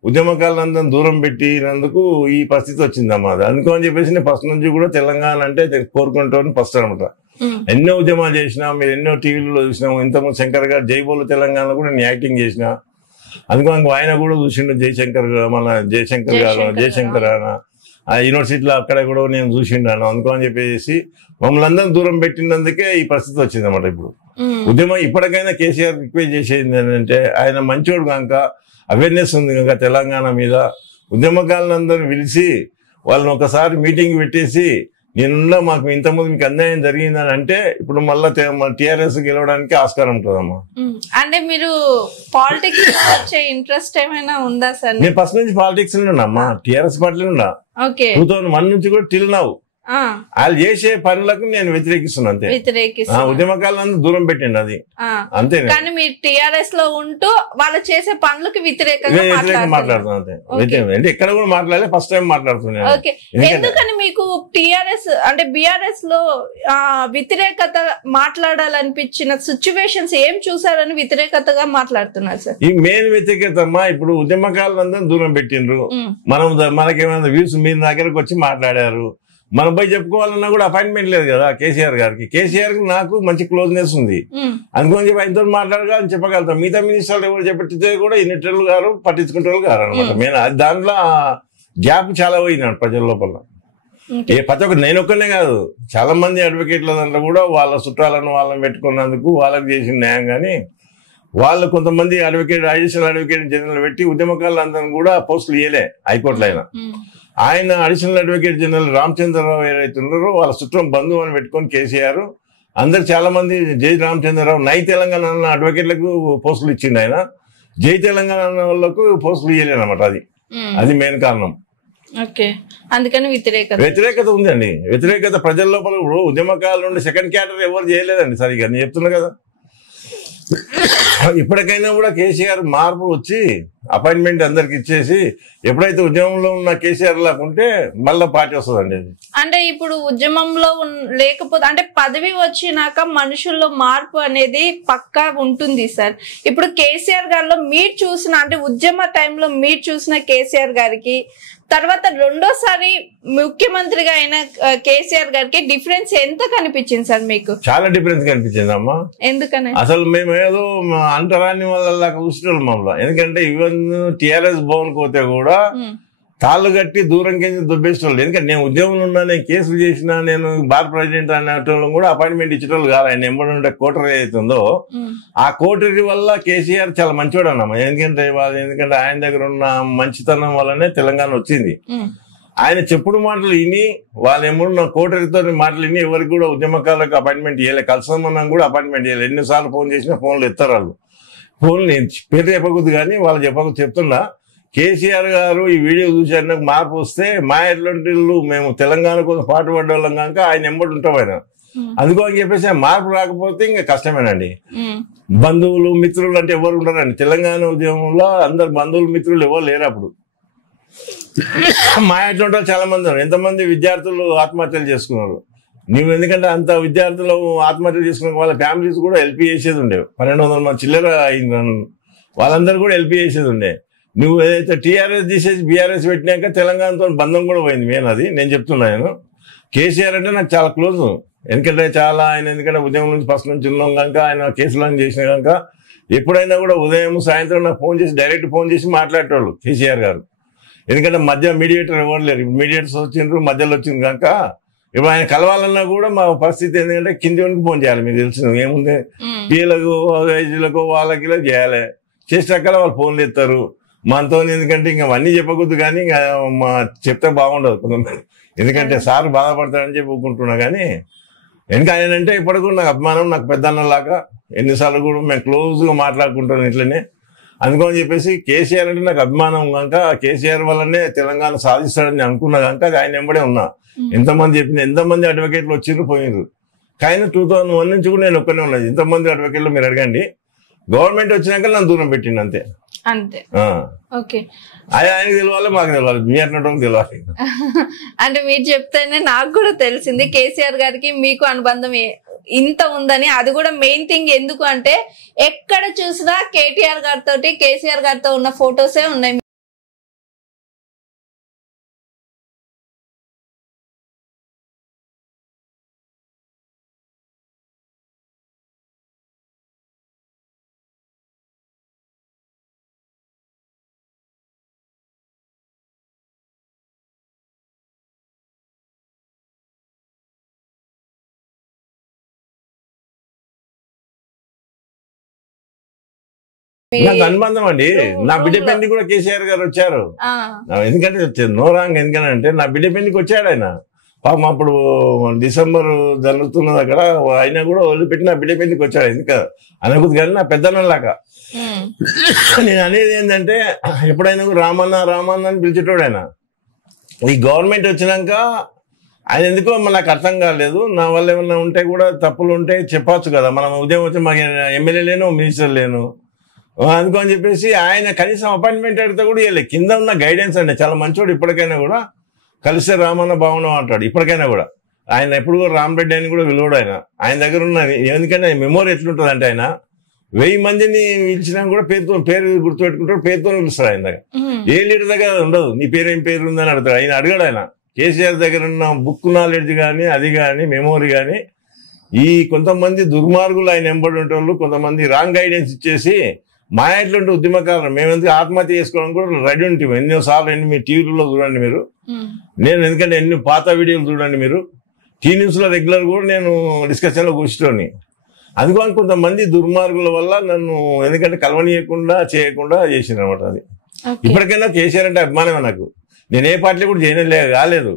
ఉద్యమకాలందరినీ దూరం పెట్టినందుకు ఈ పరిస్థితి వచ్చిందమ్మా. అందుకని చెప్పేసి నేను ఫస్ట్ నుంచి కూడా తెలంగాణ అంటే కోరుకుంటాను ఫస్ట్ అనమాట. ఎన్నో ఉద్యమాలు చేసినా, మీరు ఎన్నో టీవీలలో చూసినాము. ఇంతకుముందు శంకర్ గారు జైబోలు తెలంగాణ కూడా నేను యాక్టింగ్ చేసిన. అందుకని ఆయన కూడా చూసిండు జయశంకర్ ఆ యూనివర్సిటీలో అక్కడ కూడా నేను చూసిండాను. అందుకని చెప్పేసి మమ్మల్ని అందరం దూరం పెట్టినందుకే ఈ పరిస్థితి వచ్చింది అనమాట. ఇప్పుడు ఉద్యమం ఇప్పటికైనా కేసీఆర్ రిక్వెస్ట్ చేసేది ఏంటంటే ఆయన మంచోడు కనుక అవేర్నెస్ ఉంది కనుక తెలంగాణ మీద ఉద్యమకాలందరినీ పిలిచి వాళ్ళని ఒకసారి మీటింగ్ పెట్టేసి నేనున్నా మాకు ఇంతకుముందు మీకు అన్యాయం జరిగిందని అంటే ఇప్పుడు మళ్ళీ టీఆర్ఎస్ గెలవడానికి ఆస్కారం ఉంటుందమ్మా. అంటే మీరు పాలిటిక్స్ వచ్చే ఇంట్రెస్ట్ ఏమైనా ఉందా సార్? నేను ఫస్ట్ నుంచి పాలిటిక్స్ లో ఉన్నా, టీఆర్ఎస్ పార్టీలో ఉన్నా. 2001 నుంచి కూడా టిల్ నౌ వాళ్ళు చేసే పనులకు నేను వ్యతిరేకిస్తున్నా అంతే. ఉద్యమకాలను దూరం పెట్టండి అది అంతే. కానీ మీరు టిఆర్ఎస్ లో ఉంటూ వాళ్ళు చేసే పనులకు వ్యతిరేకంగా మాట్లాడుతున్నా అంతే. అంటే ఎక్కడ కూడా మాట్లాడలే, ఫస్ట్ టైం మాట్లాడుతున్నా. ఎందుకని మీకు టిఆర్ఎస్ అంటే బిఆర్ఎస్ లో వ్యతిరేకత మాట్లాడాలనిపించిన సిచ్యువేషన్స్ ఏం చూసారని వ్యతిరేకతగా మాట్లాడుతున్నారు సార్? ఈ మెయిన్ వ్యతిరేకత అమ్మా, ఇప్పుడు ఉద్యమకాలందరూ దూరం పెట్టిండ్రు. మనకేమైనా వ్యూస్ మీ దగ్గరకు వచ్చి మాట్లాడారు, మనం పోయి చెప్పుకోవాలన్నా కూడా అపాయింట్మెంట్ లేదు కదా కేసీఆర్ గారికి. కేసీఆర్ కి నాకు మంచి క్లోజ్నెస్ ఉంది, అందుకని చెప్పి ఆయనతో మాట్లాడగలని చెప్పగలుగుతాం. మిగతా మినిస్టర్లు ఎవరు చెప్పితే కూడా ఇన్నిటర్లు గారు పట్టించుకుంటే గారు అనమాట. నేను దాంట్లో గ్యాప్ చాలా పోయినాడు ప్రజల లోపల. ప్రతి ఒక్క నేను ఒక్కనే కాదు, చాలా మంది అడ్వకేట్ల దాంట్లో కూడా వాళ్ళ చుట్టాలను వాళ్ళని పెట్టుకున్నందుకు వాళ్ళకి చేసిన న్యాయం. కానీ వాళ్ళు కొంతమంది అడిషనల్ అడ్వకేట్ జనరల్ పెట్టి ఉద్యమకారులందరినీ కూడా పోస్టులు ఇయ్యలే హైకోర్టులో. ఆయన అడిషనల్ అడ్వకేట్ జనరల్ రామచంద్రరావు ఏదైతే ఉన్నారో వాళ్ళ చుట్టం బంధువు అని పెట్టుకొని కేసీఆర్ అందరు చాలా మంది జై రామచంద్రరావు తెలంగాణ అడ్వకేట్లకు పోస్టులు ఇచ్చిండు ఆయన. జై తెలంగాణ వాళ్ళకు పోస్టులు ఇయ్యలేనమాట. అది మెయిన్ కారణం. అందుకని వ్యతిరేకత ఉందండి. వ్యతిరేకత ప్రజల లోపల ఇప్పుడు ఉద్యమకాల నుండి సెకండ్ క్యాటర్ ఎవరు చేయలేదండి సరిగా. నేను చెప్తున్నా కదా, ఇప్పటికైనా కూడా కేసీఆర్ మార్పు వచ్చి అపాయింట్మెంట్ అందరికి ఇచ్చేసి ఎప్పుడైతే ఉద్యమంలో ఉన్న కేసీఆర్ లాకుంటే మళ్ళీ పార్టీ వస్తుందండి. అంటే ఇప్పుడు ఉద్యమంలో లేకపోతే అంటే పదవి వచ్చినాక మనుషుల్లో మార్పు అనేది పక్కా ఉంటుంది సార్. ఇప్పుడు కేసీఆర్ గారిలో మీరు చూసిన అంటే ఉద్యమ టైంలో మీరు చూసిన కేసీఆర్ గారికి తర్వాత రెండోసారి ముఖ్యమంత్రిగా అయిన కేసీఆర్ గారికి డిఫరెన్స్ ఎంత కనిపించింది సార్ మీకు? చాలా డిఫరెన్స్ కనిపించింది అమ్మా. ఎందుకని? అసలు మేము ఏదో అంటరాని వాళ్ళ చూసిన మమ్మల్ని. ఎందుకంటే ఈవెన్ టిఆర్ఎస్ భవన్ పోతే కూడా తాళ్ళు కట్టి దూరం కింద దుబ్బేసేవాళ్ళు. ఎందుకంటే నేను ఉద్యోగంలో ఉన్నా, నేను కేసులు చేసినా, నేను బార్ ప్రెసిడెంట్ అనేటోళ్ళం కూడా అపాయింట్మెంట్ ఇచ్చేటోళ్ళు కాదు. ఆయన ఎంబడి కోటరీ అవుతుందో ఆ కోటరీ వల్ల కేసీఆర్ చాలా మంచివాడు అన్నమా. ఎందుకంటే ఆయన దగ్గర ఉన్న మంచితనం వల్లనే తెలంగాణ వచ్చింది. ఆయన చెప్పుడు మాటలు విని వాళ్ళు ఏమన్నా కోటరీతో మాటలు విని ఎవరికి కూడా ఉద్యమకాలకు అపాయింట్మెంట్ ఇవ్వలే. కలసమన్నా కూడా అపాయింట్మెంట్ ఇవ్వలేదు. ఎన్నిసార్లు ఫోన్ చేసినా ఫోన్లు ఎత్తారు వాళ్ళు. ఫోన్ నేను పేరు చెప్పకూడదు కానీ వాళ్ళు చెప్పకూడదు చెప్తున్నా. కేసీఆర్ గారు ఈ వీడియో చూసి నాకు మార్పు వస్తే మా ఎట్లాంటి మేము తెలంగాణ కోసం పాటు పడ్డవాళ్ళం కనుక ఆయన ఎంబడి ఉంటాం ఆయన. అందుకో అని చెప్పేసి మార్పు రాకపోతే ఇంకా కష్టమేనండి. బంధువులు మిత్రులు అంటే ఎవరు ఉంటారండి తెలంగాణ ఉద్యమంలో? అందరు బంధువులు మిత్రులు ఎవరు లేరు అప్పుడు. మా ఎట్లా చాలా మంది ఉన్నారు. ఎంతమంది విద్యార్థులు ఆత్మహత్యలు చేసుకున్నారు. నువ్వు ఎందుకంటే అంత విద్యార్థులు ఆత్మహత్యలు చేసుకున్న వాళ్ళ ఫ్యామిలీస్ కూడా హెల్ప్ చేసేది ఉండే. 1200 మంది చిల్లర వాళ్ళందరూ కూడా హెల్ప్ చేసేది ఉండే. నువ్వు ఏదైతే టీఆర్ఎస్ తీసేసి బీఆర్ఎస్ పెట్టినాక తెలంగాణతో బంధం కూడా పోయింది. మెయిన్ అది నేను చెప్తున్నాను. కేసీఆర్ అంటే నాకు చాలా క్లోజ్. ఎందుకంటే చాలా ఆయన ఎందుకంటే ఉదయం నుంచి ఫస్ట్ నుంచి ఉన్నాం కనుక ఆయన కేసులను చేసిన కనుక ఎప్పుడైనా కూడా ఉదయం సాయంత్రం నాకు ఫోన్ చేసి డైరెక్ట్ ఫోన్ చేసి మాట్లాడేటోళ్ళు కేసీఆర్ గారు. ఎందుకంటే మధ్య మీడియేటర్ ఎవరు లేరు. మీడియేటర్స్ వచ్చిండ్రు మధ్యలో వచ్చింది కనుక ఇప్పుడు ఆయన కలవాలన్నా కూడా మా పరిస్థితి ఏంటంటే కింది వరకు ఫోన్ చేయాలి. మీకు తెలిసిన ఏముంది, పిల్లలకు వైద్యులకు వాళ్ళకి ఇలా చేయాలి. చేసాక వాళ్ళు ఫోన్లు ఎత్తారు మనతో. ఎందుకంటే ఇంకా అవన్నీ చెప్పకూడదు కానీ ఇంకా మా చెప్తే బాగుండదు కొంతమంది. ఎందుకంటే సార్ బాధపడతారని చెప్పి ఒప్పుకుంటున్నా. కానీ ఎందుకు ఆయన అంటే ఇప్పటికూ నాకు అభిమానం, నాకు పెద్ద అన్నలాగా. ఎన్నిసార్లు కూడా మేము క్లోజ్గా మాట్లాడుకుంటాం ఇట్లనే. అందుకని చెప్పేసి కేసీఆర్ అంటే నాకు అభిమానం కనుక కేసీఆర్ వల్లనే తెలంగాణ సాధిస్తాడని అనుకున్నా కనుక అది ఆయన వెంబడే ఉన్నా. ఎంతమంది చెప్పిన ఎంతమంది అడ్వకేట్లు వచ్చిండ్రు పోయినరు. కానీ 2001 నుంచి కూడా నేను ఒక్కనే ఉన్నది. ఎంతమంది అడ్వకేట్లు మీరు అడగండి. గవర్నమెంట్ వచ్చినాక నన్ను దూరం పెట్టింది అంతే. అంతే. ఓకే. ఆయనకి తెలియాలి, మాకు తెలియాలి, మీ అన్నట్టు తెలియాలి. అంటే మీరు చెప్తేనే నాకు కూడా తెలిసింది కేసీఆర్ గారికి మీకు అనుబంధం ఇంత ఉందని. అది కూడా మెయిన్ థింగ్. ఎందుకు అంటే ఎక్కడ చూసినా కేటీఆర్ గారితో కేసీఆర్ గారితో ఉన్న ఫొటోసే ఉన్నాయి. నాకు అనుబంధం అండి. నా బిడ్డ పెళ్లికి కూడా కేసీఆర్ గారు వచ్చారు. ఎందుకంటే నో రాంగ్. ఎందుకంటే నా బిడ్డ పెళ్లికి వచ్చాడు ఆయన. పాపం అప్పుడు డిసెంబర్ జరుగుతున్నది అక్కడ. ఆయన కూడా వదిలిపెట్టి నా బిడ్డ పెళ్లికి వచ్చాడు. ఎందుకు అనుభూతి కానీ నా పెద్దన్నలాగా. నేను అనేది ఏంటంటే ఎప్పుడైనా రామన్న రామన్న అని పిలిచేటోడు ఆయన. ఈ గవర్నమెంట్ వచ్చినాక ఆయన ఎందుకో నాకు అర్థం కాలేదు. నా వల్ల ఏమన్నా ఉంటే కూడా తప్పులు ఉంటే చెప్పచ్చు కదా. మనం ఉదయం వచ్చి మాకు ఎమ్మెల్యే లేను, మినిస్టర్ లేను. అందుకని చెప్పేసి ఆయన కనీసం అపాయింట్మెంట్ అడిగితే కూడా వెళ్ళలేదు. కింద ఉన్న గైడెన్స్ అండి చాలా మంచివాడు. ఇప్పటికైనా కూడా కలిసే రామన్న భావన అంటాడు. ఇప్పటికైనా కూడా ఆయన ఎప్పుడు కూడా రామరెడ్డి అని కూడా విలువడు ఆయన. ఆయన దగ్గర ఉన్న ఎందుకంటే మెమోరీ ఎట్లుంటుంది అంటే ఆయన 1000 మందిని పిలిచినా కూడా పేరు గుర్తుపెట్టుకుంటాడు, పేరుతో పిలుస్తాడు. ఆయన దగ్గర ఏ లీడర్ దగ్గర ఉండదు నీ పేరు ఏం పేరు ఉందని అడుగుతాడు. ఆయన అడగడు. ఆయన కేసీఆర్ దగ్గర ఉన్న బుక్ నాలెడ్జ్ కానీ అది కానీ మెమోరీ కానీ. ఈ కొంతమంది దుర్మార్గులు ఆయన ఎంబడి ఉంటోళ్ళు, కొంతమంది రాంగ్ గైడెన్స్ ఇచ్చేసి మా ఎట్లుంటే ఉద్యమకారులు మేమెందుకు ఆత్మహత్య చేసుకోవడం కూడా రెడీ ఉంటాం. ఎన్నోసార్లు మీరు టీవీలో చూడండి మీరు. నేను ఎందుకంటే ఎన్ని పాత వీడియోలు చూడండి మీరు. టీ న్యూస్లో రెగ్యులర్ కూడా నేను డిస్కషన్లో కూర్చోని. అందుకని కొంతమంది దుర్మార్గుల వల్ల నన్ను ఎందుకంటే కలవనీయకుండా చేయకుండా చేసిన అనమాట. అది ఇప్పటికైనా కేసీఆర్ అంటే అభిమానమే నాకు. నేను ఏ పార్టీలో కూడా కాలేదు.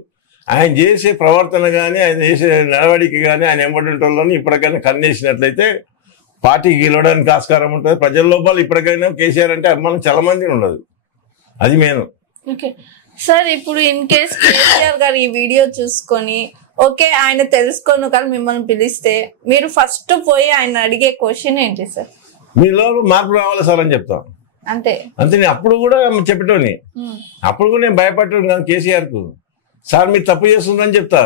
ఆయన చేసే ప్రవర్తన కానీ ఆయన చేసే నడవడికి కానీ ఆయన ఎంబడింటోళ్ళని ఇప్పటికైనా కన్నేసినట్లయితే పార్టీకి గెలవడానికి ఆస్కారం ఉంటుంది. ప్రజల లోపల ఇప్పటికైనా కేసీఆర్ అంటే అభిమానం చాలా మంది ఉండదు. అది మెయిన్. ఓకే సార్, ఇప్పుడు ఇన్ కేస్ కేసీఆర్ గారు ఈ వీడియో చూసుకొని ఓకే ఆయన తెలుసుకొని కానీ మిమ్మల్ని పిలిస్తే మీరు ఫస్ట్ పోయి ఆయన అడిగే క్వశ్చన్ ఏంటి సార్? మీలో మార్పు రావాలి సార్ అని చెప్తాం. అంతే. నేను అప్పుడు కూడా చెప్పటోని. అప్పుడు కూడా నేను భయపడ్డాను కాదు కేసీఆర్ కు. సార్ మీరు తప్పు చేస్తుందని చెప్తా.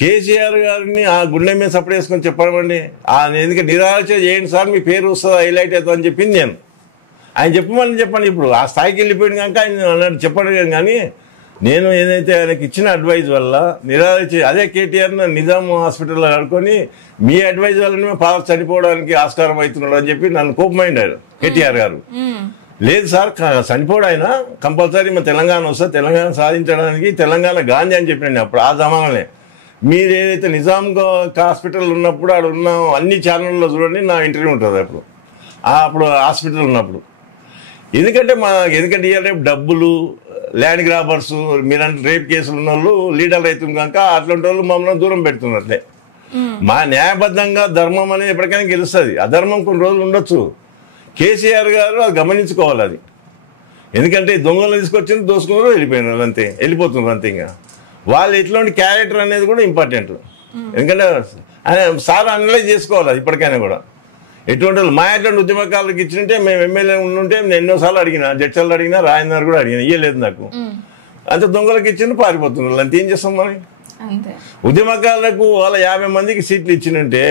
కేసీఆర్ గారిని ఆ గుండె మీద సపోర్ట్ చేసుకొని చెప్పమండి. ఎందుకంటే నిరాశ చేయండి సార్, మీ పేరు వస్తుంది, హైలైట్ అవుతుంది అని చెప్పింది నేను. ఆయన చెప్పండి. ఇప్పుడు ఆ స్థాయికి వెళ్ళిపోయింది కనుక ఆయన అన్నాడు చెప్పడం. కానీ నేను ఏదైతే ఆయనకి ఇచ్చిన అడ్వైజ్ వల్ల నిరాశ అదే కేటీఆర్ నిజాం హాస్పిటల్లో ఆడుకొని మీ అడ్వైజ్ వల్ల ఫాదర్ చనిపోవడానికి ఆస్కారం అవుతున్నాడు అని చెప్పి నన్ను కోపమైండారు కేటీఆర్ గారు. లేదు సార్, చనిపోడు ఆయన, కంపల్సరీ మన తెలంగాణ వస్తే తెలంగాణ సాధించడానికి తెలంగాణ గాంధీ అని చెప్పినండి అప్పుడు ఆ జమానాలే. మీరు ఏదైతే నిజాం హాస్పిటల్ ఉన్నప్పుడు ఆడ ఉన్న అన్ని ఛానల్లో చూడండి నా ఇంటర్వ్యూ ఉంటుంది అప్పుడు హాస్పిటల్ ఉన్నప్పుడు. ఎందుకంటే ఇవాళ రేపు డబ్బులు, ల్యాండ్ గ్రాబర్స్, మీరంటే రేప్ కేసులు ఉన్న వాళ్ళు లీడర్లు అవుతుంది కనుక అట్లాంటి వాళ్ళు మమ్మల్ని దూరం పెడుతున్నట్లే. మా న్యాయబద్ధంగా ధర్మం అనేది ఎప్పటికైనా గెలుస్తుంది. అధర్మం కొన్ని రోజులు ఉండొచ్చు. కేసీఆర్ గారు అది గమనించుకోవాలి. అది ఎందుకంటే దొంగలు తీసుకొచ్చి దోసుకున్నారు, వెళ్ళిపోయినారు అంతే, వెళ్ళిపోతున్నారు అంతే. ఇంకా వాళ్ళు ఎట్లాంటి క్యారెక్టర్ అనేది కూడా ఇంపార్టెంట్. ఎందుకంటే సార్ అనలైజ్ చేసుకోవాలి అది ఇప్పటికైనా కూడా. ఎటువంటి వాళ్ళు మా ఎట్లాంటి ఉద్యమకారులకు ఇచ్చినట్టే మేము ఎమ్మెల్యే ఉండుంటే నేను ఎన్నోసార్లు అడిగినా, జడ్చర్లు అడిగినా, రాజేందర్ కూడా అడిగినా, ఇయ్యలేదు నాకు. అంతే దొంగలకు ఇచ్చిండు పారిపోతున్నారు. అంత ఏం చేస్తాం మనం? ఉద్యమకారులకు వాళ్ళ 50 మందికి సీట్లు ఇచ్చినంటే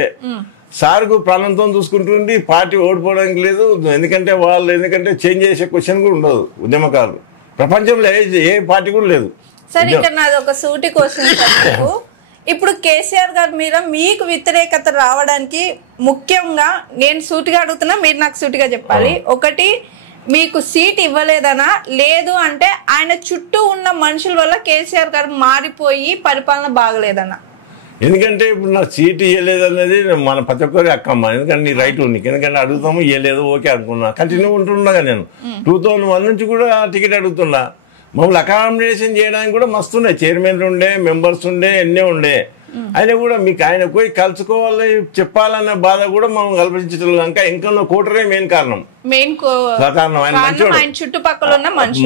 సార్కు ప్రాణంతో చూసుకుంటుండి పార్టీ ఓడిపోవడానికి లేదు. ఎందుకంటే చేంజ్ చేసే క్వశ్చన్ కూడా ఉండదు. ఉద్యమకారులు ప్రపంచంలో ఏ పార్టీ కూడా లేదు. సార్ ఇక్కడ నాది ఒక సూటి క్వశ్చన్. ఇప్పుడు కేసీఆర్ గారి మీద మీకు వ్యతిరేకత రావడానికి ముఖ్యంగా నేను సూటిగా అడుగుతున్నా, మీరు నాకు సూటిగా చెప్పాలి. ఒకటి, మీకు సీట్ ఇవ్వలేదనా, లేదు అంటే ఆయన చుట్టూ ఉన్న మనుషుల వల్ల కేసీఆర్ గారు మారిపోయి పరిపాలన బాగలేదనా? ఎందుకంటే ఇప్పుడు నాకు సీట్ ఇవ్వలేదు అనేది మన ప్రతి ఒక్కరి అక్కమ్మ. ఎందుకంటే నీ రైట్ ఉంది. ఎందుకంటే అడుగుతాము, ఇవ్వలేదు ఓకే అనుకున్నా, కంటిన్యూ ఉంటున్నా. నేను 2001 నుంచి కూడా టికెట్ అడుగుతున్నా. మమ్మల్ని అకామిడేషన్ చేయడానికి కూడా మస్తుండే, చైర్మన్లు ఉండే, మెంబర్స్ ఉండే, ఎన్నో ఉండే. అయినా కూడా మీకు ఆయన పోయి కలుసుకోవాలి చెప్పాలన్న బాధ కూడా మనం కల్పించడం కనుక ఇంకా కోటరే మెయిన్ కారణం. ఆయన చుట్టుపక్కల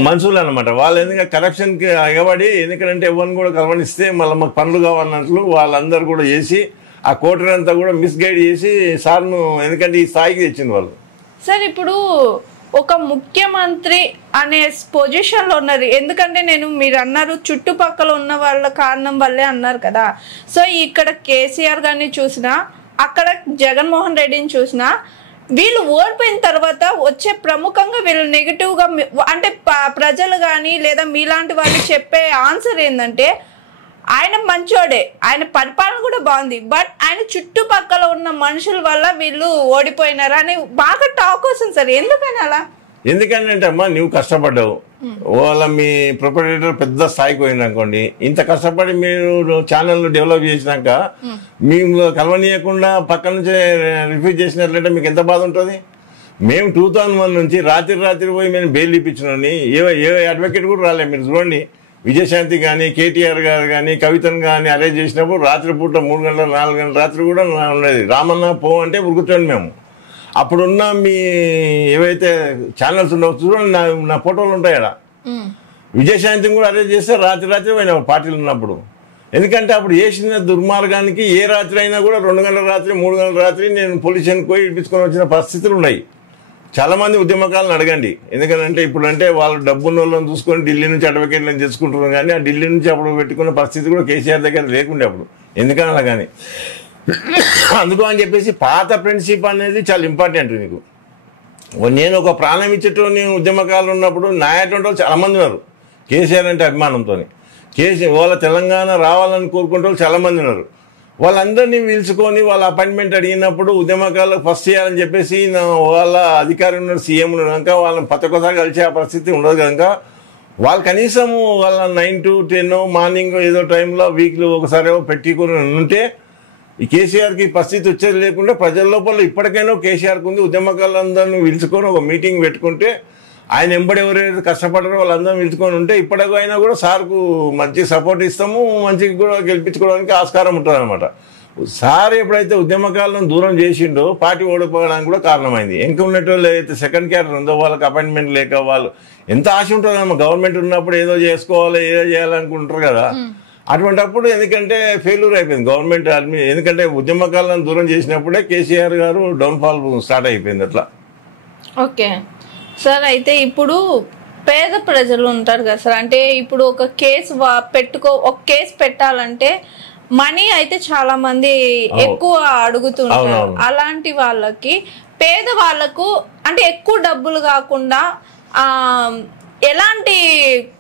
మనుషులు అనమాట. వాళ్ళు ఎందుకంటే కరప్షన్ కి ఎగబడి, ఎందుకంటే ఎవరిని కూడా కలవనిస్తే మళ్ళీ మాకు పనులు కావాలన్నట్లు వాళ్ళందరూ కూడా చేసి ఆ కోటరీ అంతా కూడా మిస్గైడ్ చేసి సార్ను ఎందుకంటే ఈ స్థాయికి తెచ్చింది వాళ్ళు. సార్ ఇప్పుడు ఒక ముఖ్యమంత్రి అనే పొజిషన్ లో ఉన్నారు. ఎందుకంటే మీరు అన్నారు చుట్టుపక్కల ఉన్న వాళ్ళ కారణం వల్లే అన్నారు కదా. సో ఇక్కడ కేసీఆర్ గారిని చూసినా, అక్కడ జగన్మోహన్ రెడ్డిని చూసినా, వీళ్ళు ఓడిపోయిన తర్వాత వచ్చే ప్రముఖంగా వీళ్ళు నెగిటివ్ గా అంటే ప్రజలు కానీ లేదా మీలాంటి వాళ్ళు చెప్పే ఆన్సర్ ఏంటంటే ఆయన మంచోడే, ఆయన పరిపాలన కూడా బాగుంది, బట్ ఆయన చుట్టుపక్కల ఉన్న మనుషుల వల్ల వీళ్ళు ఓడిపోయినారు అని బాగా టాక్ వస్తుంది సార్. ఎందుకని అలా? ఎందుకంటే అమ్మా నువ్వు కష్టపడ్డావు, వాళ్ళ మీ ప్రొపరేటర్ పెద్ద స్థాయికి పోయింది అనుకోండి, ఇంత కష్టపడి మీరు ఛానల్ డెవలప్ చేసినాక మేము కలవనీయకుండా పక్క నుంచి రిఫ్యూజ్ చేసినట్లయితే మీకు ఎంత బాధ ఉంటుంది? మేము 2001 నుంచి రాత్రి పోయి మేము బెయిల్ ఇప్పించినని ఏ అడ్వకేట్ కూడా రాలేదు. మీరు చూడండి, విజయశాంతి కానీ, కేటీఆర్ గారు కానీ, కవితను కానీ అరేంజ్ చేసినప్పుడు రాత్రిపూట 3 గంటల 4 గంటల రాత్రి కూడా ఉండేది. రామన్న పో అంటే ఉరుకుతాండి మేము. అప్పుడున్న మీ ఏవైతే ఛానల్స్ ఉండవు చూడండి, నా ఫోటోలు ఉంటాయి అక్కడ. విజయశాంతిని కూడా అరేంజ్ చేస్తే రాత్రి పోయినా పార్టీలు ఉన్నప్పుడు. ఎందుకంటే అప్పుడు చేసిన దుర్మార్గానికి ఏ రాత్రి అయినా కూడా 2 గంటల రాత్రి 3 గంటల రాత్రి నేను పోలీసుని పోయి ఇప్పించుకొని వచ్చిన పరిస్థితులు ఉన్నాయి. చాలా మంది ఉద్యమకాలను అడగండి. ఎందుకంటే ఇప్పుడు అంటే వాళ్ళు డబ్బున్న వాళ్ళని చూసుకొని ఢిల్లీ నుంచి అడ్వకేట్లను తెచ్చుకుంటున్నారు. కానీ ఆ ఢిల్లీ నుంచి అప్పుడు పెట్టుకున్న పరిస్థితి కూడా కేసీఆర్ దగ్గర లేకుండే అప్పుడు. ఎందుకన్నా కానీ అందుకు అని చెప్పేసి పాత ఫ్రెండ్షిప్ అనేది చాలా ఇంపార్టెంట్. నీకు నేను ఒక ప్రాణం ఇచ్చేటోని ఉద్యమకాలు ఉన్నప్పుడు నాయటువంటి వాళ్ళు చాలా మంది ఉన్నారు కేసీఆర్ అంటే అభిమానంతో. వాళ్ళ తెలంగాణ రావాలని కోరుకుంటే వాళ్ళు చాలా మంది ఉన్నారు. వాళ్ళందరినీ పిలుచుకొని వాళ్ళ అపాయింట్మెంట్ అడిగినప్పుడు ఉద్యమకాలకు ఫస్ట్ చేయాలని చెప్పేసి వాళ్ళ అధికారి ఉన్న సీఎం కనుక వాళ్ళని ప్రతి ఒక్కసారి కలిసే ఆ పరిస్థితి ఉండదు కనుక వాళ్ళు కనీసం వాళ్ళ 9 to 10 మార్నింగ్ ఏదో టైంలో వీక్లో ఒకసారి పెట్టుకుని ఉంటే ఈ కేసీఆర్కి పరిస్థితి వచ్చేది లేకుండా ప్రజల లోపల ఇప్పటికైనా కేసీఆర్కి ఉంది. ఉద్యమకాలందరినీ పిలుచుకొని ఒక మీటింగ్ పెట్టుకుంటే ఆయన ఎంబడి ఎవరైతే కష్టపడారో వాళ్ళందరూ పిలుచుకొని ఉంటే ఇప్పటికైనా కూడా సార్కు మంచి సపోర్ట్ ఇస్తాము, మంచిగా కూడా గెలిపించుకోవడానికి ఆస్కారం ఉంటుంది అనమాట. సార్ ఎప్పుడైతే ఉద్యమకాలను దూరం చేసిండో పార్టీ ఓడిపోవడానికి కూడా కారణమైంది. ఇంకా ఉన్నట్టు అయితే సెకండ్ క్యాడర్ ఉందో వాళ్ళకి అపాయింట్మెంట్ లేక వాళ్ళు ఎంత ఆశ ఉంటుందమ్మా, గవర్నమెంట్ ఉన్నప్పుడు ఏదో చేసుకోవాలి ఏదో చేయాలనుకుంటారు కదా. అటువంటిప్పుడు ఎందుకంటే ఫెయిల్యూర్ అయిపోయింది గవర్నమెంట్ ఎందుకంటే ఉద్యమకాలను దూరం చేసినప్పుడే కేసీఆర్ గారు డౌన్ఫాల్ స్టార్ట్ అయిపోయింది అట్లా. ఓకే సార్, అయితే ఇప్పుడు పేద ప్రజలు ఉంటారు కదా సార్, అంటే ఇప్పుడు ఒక కేసు పెట్టాలంటే మనీ అయితే చాలా మంది ఎక్కువ అడుగుతుంటారు. అలాంటి వాళ్ళకి పేద వాళ్ళకు అంటే ఎక్కువ డబ్బులు కాకుండా ఎలాంటి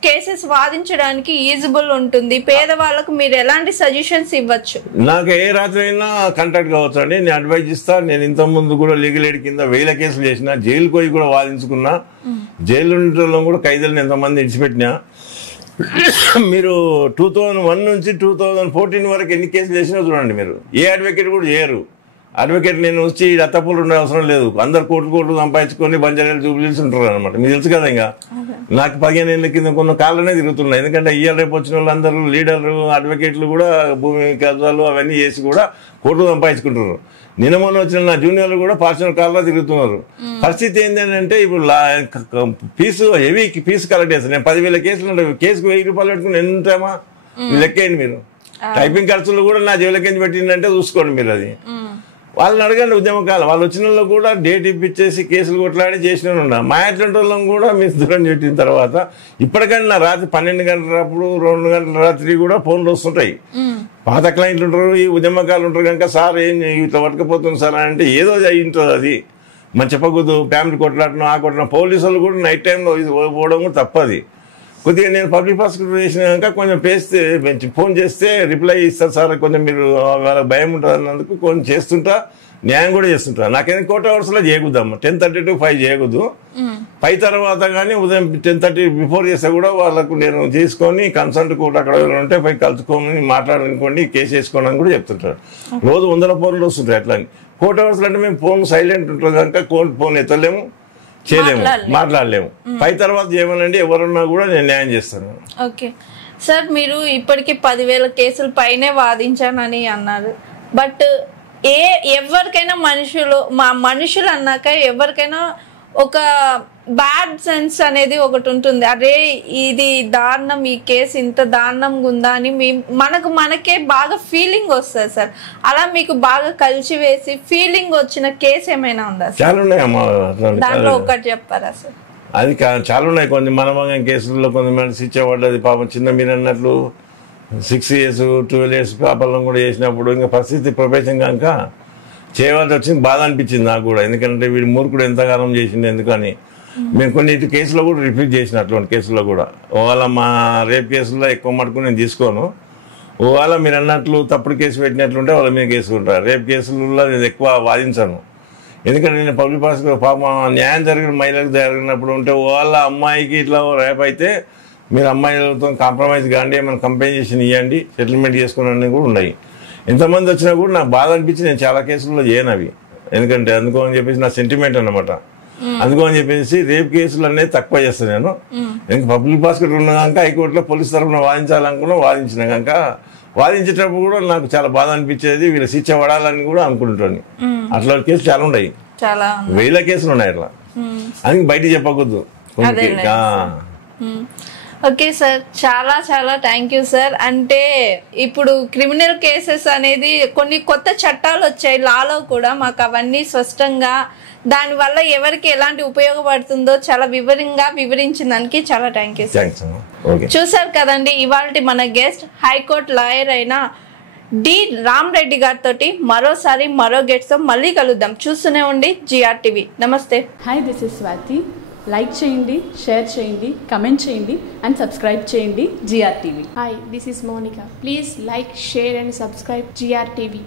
కేసెస్ వాదించడానికి ఈజిబుల్ ఉంటుంది? పేదవాళ్ళకు మీరు ఎలాంటి సజెషన్స్ ఇవ్వచ్చు? నాకు ఏ రాత్రి అయినా కాంటాక్ట్ కావచ్చు అండి, నేను అడ్వైజ్ ఇస్తాను. నేను ఇంత ముందు కూడా లీగల్ ఎయిడ్ కింద 1000 కేసులు చేసిన, జైలుకు పోయి కూడా వాదించుకున్నా. జైలు ఉండటంలో కూడా ఖైదీలను ఎంతమంది విడిచిపెట్టినా మీరు 2001 నుంచి 2014 వరకు ఎన్ని కేసులు చేసినా చూడండి. మీరు ఏ అడ్వకేట్ కూడా చేయరు. అడ్వకేట్ నేను వచ్చి రత్తపూలు ఉండే అవసరం లేదు. అందరు కోట్లు సంపాదించుకొని బంజారాలు జూబ్లీస్ ఉంటారు అనమాట. మీకు తెలుసు కదా. ఇంకా నాకు 15 ఏళ్ళ కింద కొన్ని కాళ్ళనే తిరుగుతున్నాయి. ఎందుకంటే ఇయ్యాల రేపు వచ్చిన వాళ్ళందరూ లీడర్లు అడ్వకేట్లు కూడా భూమి కబ్జాలు అవన్నీ చేసి కూడా కోట్లు సంపాదించుకుంటున్నారు. నిన్న మొన్న వచ్చిన నా జూనియర్లు కూడా పార్సనల్ కార్లో తిరుగుతున్నారు. పరిస్థితి ఏంటంటే ఇప్పుడు హెవీ ఫీజు కలెక్ట్ చేస్తాను. నేను 10,000 కేసులు ఉంటాయి. కేసుకు 1000 రూపాయలు పెట్టుకుని ఎంతమా లెక్కేయండి మీరు. టైపింగ్ ఖర్చులు కూడా నా జేబులకి పెట్టిందంటే చూసుకోండి మీరు. అది వాళ్ళని అడగండి. ఉద్యమకాలం వాళ్ళు వచ్చిన వాళ్ళు కూడా డేట్ ఇప్పించేసి కేసులు కొట్లాడి చేసిన ఉన్నా. మా అట్లాంటి వాళ్ళం కూడా మీరు దూరం పెట్టిన తర్వాత ఇప్పటికైనా నా రాత్రి 12 గంటలప్పుడు 2 గంటల రాత్రి కూడా ఫోన్లు వస్తుంటాయి. పాత క్లయింట్లు ఉంటారు, ఈ ఉద్యమకాలు ఉంటారు కనుక సార్ ఏం ఇట్లా పట్టుకపోతుంది సార్ అంటే ఏదో అయి ఉంటుంది. అది మనం చెప్పకూడదు. ఫ్యామిలీ కొట్లాడటం ఆ కొట్టడం. పోలీసు వాళ్ళు కూడా నైట్ టైంలో పోవడం కూడా తప్పది. కొద్దిగా నేను పబ్లిక్ ప్రాసిక్యూటర్ చేసినాక కొంచెం ఫోన్ చేస్తే రిప్లై ఇస్తారు సార్. కొంచెం మీరు వాళ్ళకి భయం ఉంటుంది అన్నందుకు కొంచెం చేస్తుంటా, న్యాయం కూడా చేస్తుంటా. నాకేం కోర్ట్ అవర్స్లో చేయకూడదమ్మా. 10:30 to 5 చేయకూడదు. 5 తర్వాత కానీ ఉదయం 10:30 బిఫోర్ చేస్తే కూడా వాళ్ళకు నేను చేసుకొని కన్సల్ట్ కోర్టు అక్కడ ఉంటే పోయి కలుసుకొని మాట్లాడుకోండి, కేసు వేసుకోండి అని కూడా చెప్తుంటారు. రోజు 100 ఫోన్లు వస్తుంటాయి. అట్లా అని కోర్ట్ అవర్స్లో అంటే మేము ఫోన్ సైలెంట్ ఉంటుంది కనుక ఫోన్ ఎత్తలేము, చేయలేము, మాట్లాడలేము. 5 తర్వాత చేయమనండి, ఎవరున్నా కూడా నేను న్యాయం చేస్తాను. ఓకే సార్, మీరు ఇప్పటికీ 10,000 కేసులు పైనే వాదించానని అన్నారు. బట్ ఎవరికైనా మనుషులు అన్నాక ఎవరికైనా ఒక బ్యాడ్ సెన్స్ అనేది ఒకటి ఉంటుంది. అరే ఇది దారుణం, ఈ కేసు ఇంత దారుణంగా ఉందా అని మనకే బాగా ఫీలింగ్ వస్తుంది సార్. అలా మీకు బాగా కలిసి వేసి ఫీలింగ్ వచ్చిన కేసు ఏమైనా ఉందా సార్? చాలా ఉన్నాయమ్మా. దాంట్లో ఒకటి చెప్పారా సార్? అది చాలా ఉన్నాయి. కొన్ని మనమంగం కేసుల్లో కొంతమంది శిక్ష పడ్డది. పాపం చిన్న మీరు అన్నట్లు 6 years 12 years పాపలను కూడా చేసినప్పుడు ఇంకా పరిస్థితి ప్రపంచం కనుక చేయవలసి వచ్చింది. బాధ అనిపించింది నాకు కూడా. ఎందుకంటే వీడు మూర్ఖుడు ఎంతకాలం చేసింది ఎందుకని. మేము కొన్ని కేసులో కూడా రిఫ్యూజ్ చేసిన అటువంటి కేసుల్లో కూడా. ఒకవేళ మా రేప్ కేసుల్లో ఎక్కువ మటుకు నేను తీసుకోను. ఒకవేళ మీరు అన్నట్లు తప్పుడు కేసు పెట్టినట్లుంటే వాళ్ళ మీద కేసు ఉంటారు. రేప్ కేసులలో నేను ఎక్కువ వాదించాను. ఎందుకంటే నేను పబ్లిక్ ప్రాసిక్యూటర్ పాపం న్యాయం జరిగిన మహిళలకు జరిగినప్పుడు ఉంటే వాళ్ళ అమ్మాయికి ఇట్లా రేప్ అయితే మీరు అమ్మాయిలతో కాంప్రమైజ్ కాండి, ఏమైనా కంపెన్సేషన్ ఇవ్వండి, సెటిల్మెంట్ చేసుకుని కూడా ఉన్నాయి. ఎంతమంది వచ్చినా కూడా నాకు బాధ అనిపించి నేను చాలా కేసుల్లో చేయను అవి. ఎందుకంటే అందుకో అని చెప్పేసి నా సెంటిమెంట్ అనమాట. అందుకో అని చెప్పేసి రేప్ కేసులు అనేది తక్కువ చేస్తాను నేను. ఎందుకంటే పబ్లిక్ ప్రాసిక్యూటర్ ఉన్న కనుక హైకోర్టులో పోలీసు తరఫున వాదించాలనుకున్నా వాదించిన కనుక వాదించేటప్పుడు కూడా నాకు చాలా బాధ అనిపించేది. వీళ్ళ శిక్ష పడాలని కూడా అనుకుంటాను. అట్లా కేసులు చాలా ఉన్నాయి, 1000 కేసులు ఉన్నాయి అట్లా. అది బయటికి చెప్పకూడదు. ఓకే సార్, చాలా చాలా థ్యాంక్ యూ సార్. అంటే ఇప్పుడు క్రిమినల్ కేసెస్ అనేది కొన్ని కొత్త చట్టాలు వచ్చాయి లాలో కూడా, మాకు అవన్నీ స్పష్టంగా దానివల్ల ఎవరికి ఎలాంటి ఉపయోగపడుతుందో చాలా వివరించిన దానికి చాలా థ్యాంక్ యూ సార్. చూసారు కదండి ఇవాళ మన గెస్ట్ హైకోర్టు లాయర్ అయిన డి రామ్ రెడ్డి గారితో మరోసారి మరో గెస్ట్ తో మళ్ళీ కలుద్దాం. చూస్తూనే ఉండి GR TV. నమస్తే. Hi, this is Swathi. Like చేయండి, షేర్ చేయండి, కమెంట్ చేయండి అండ్ సబ్స్క్రైబ్ చేయండి GR TV. Hi, this is Monica. Please like, share and subscribe GR TV.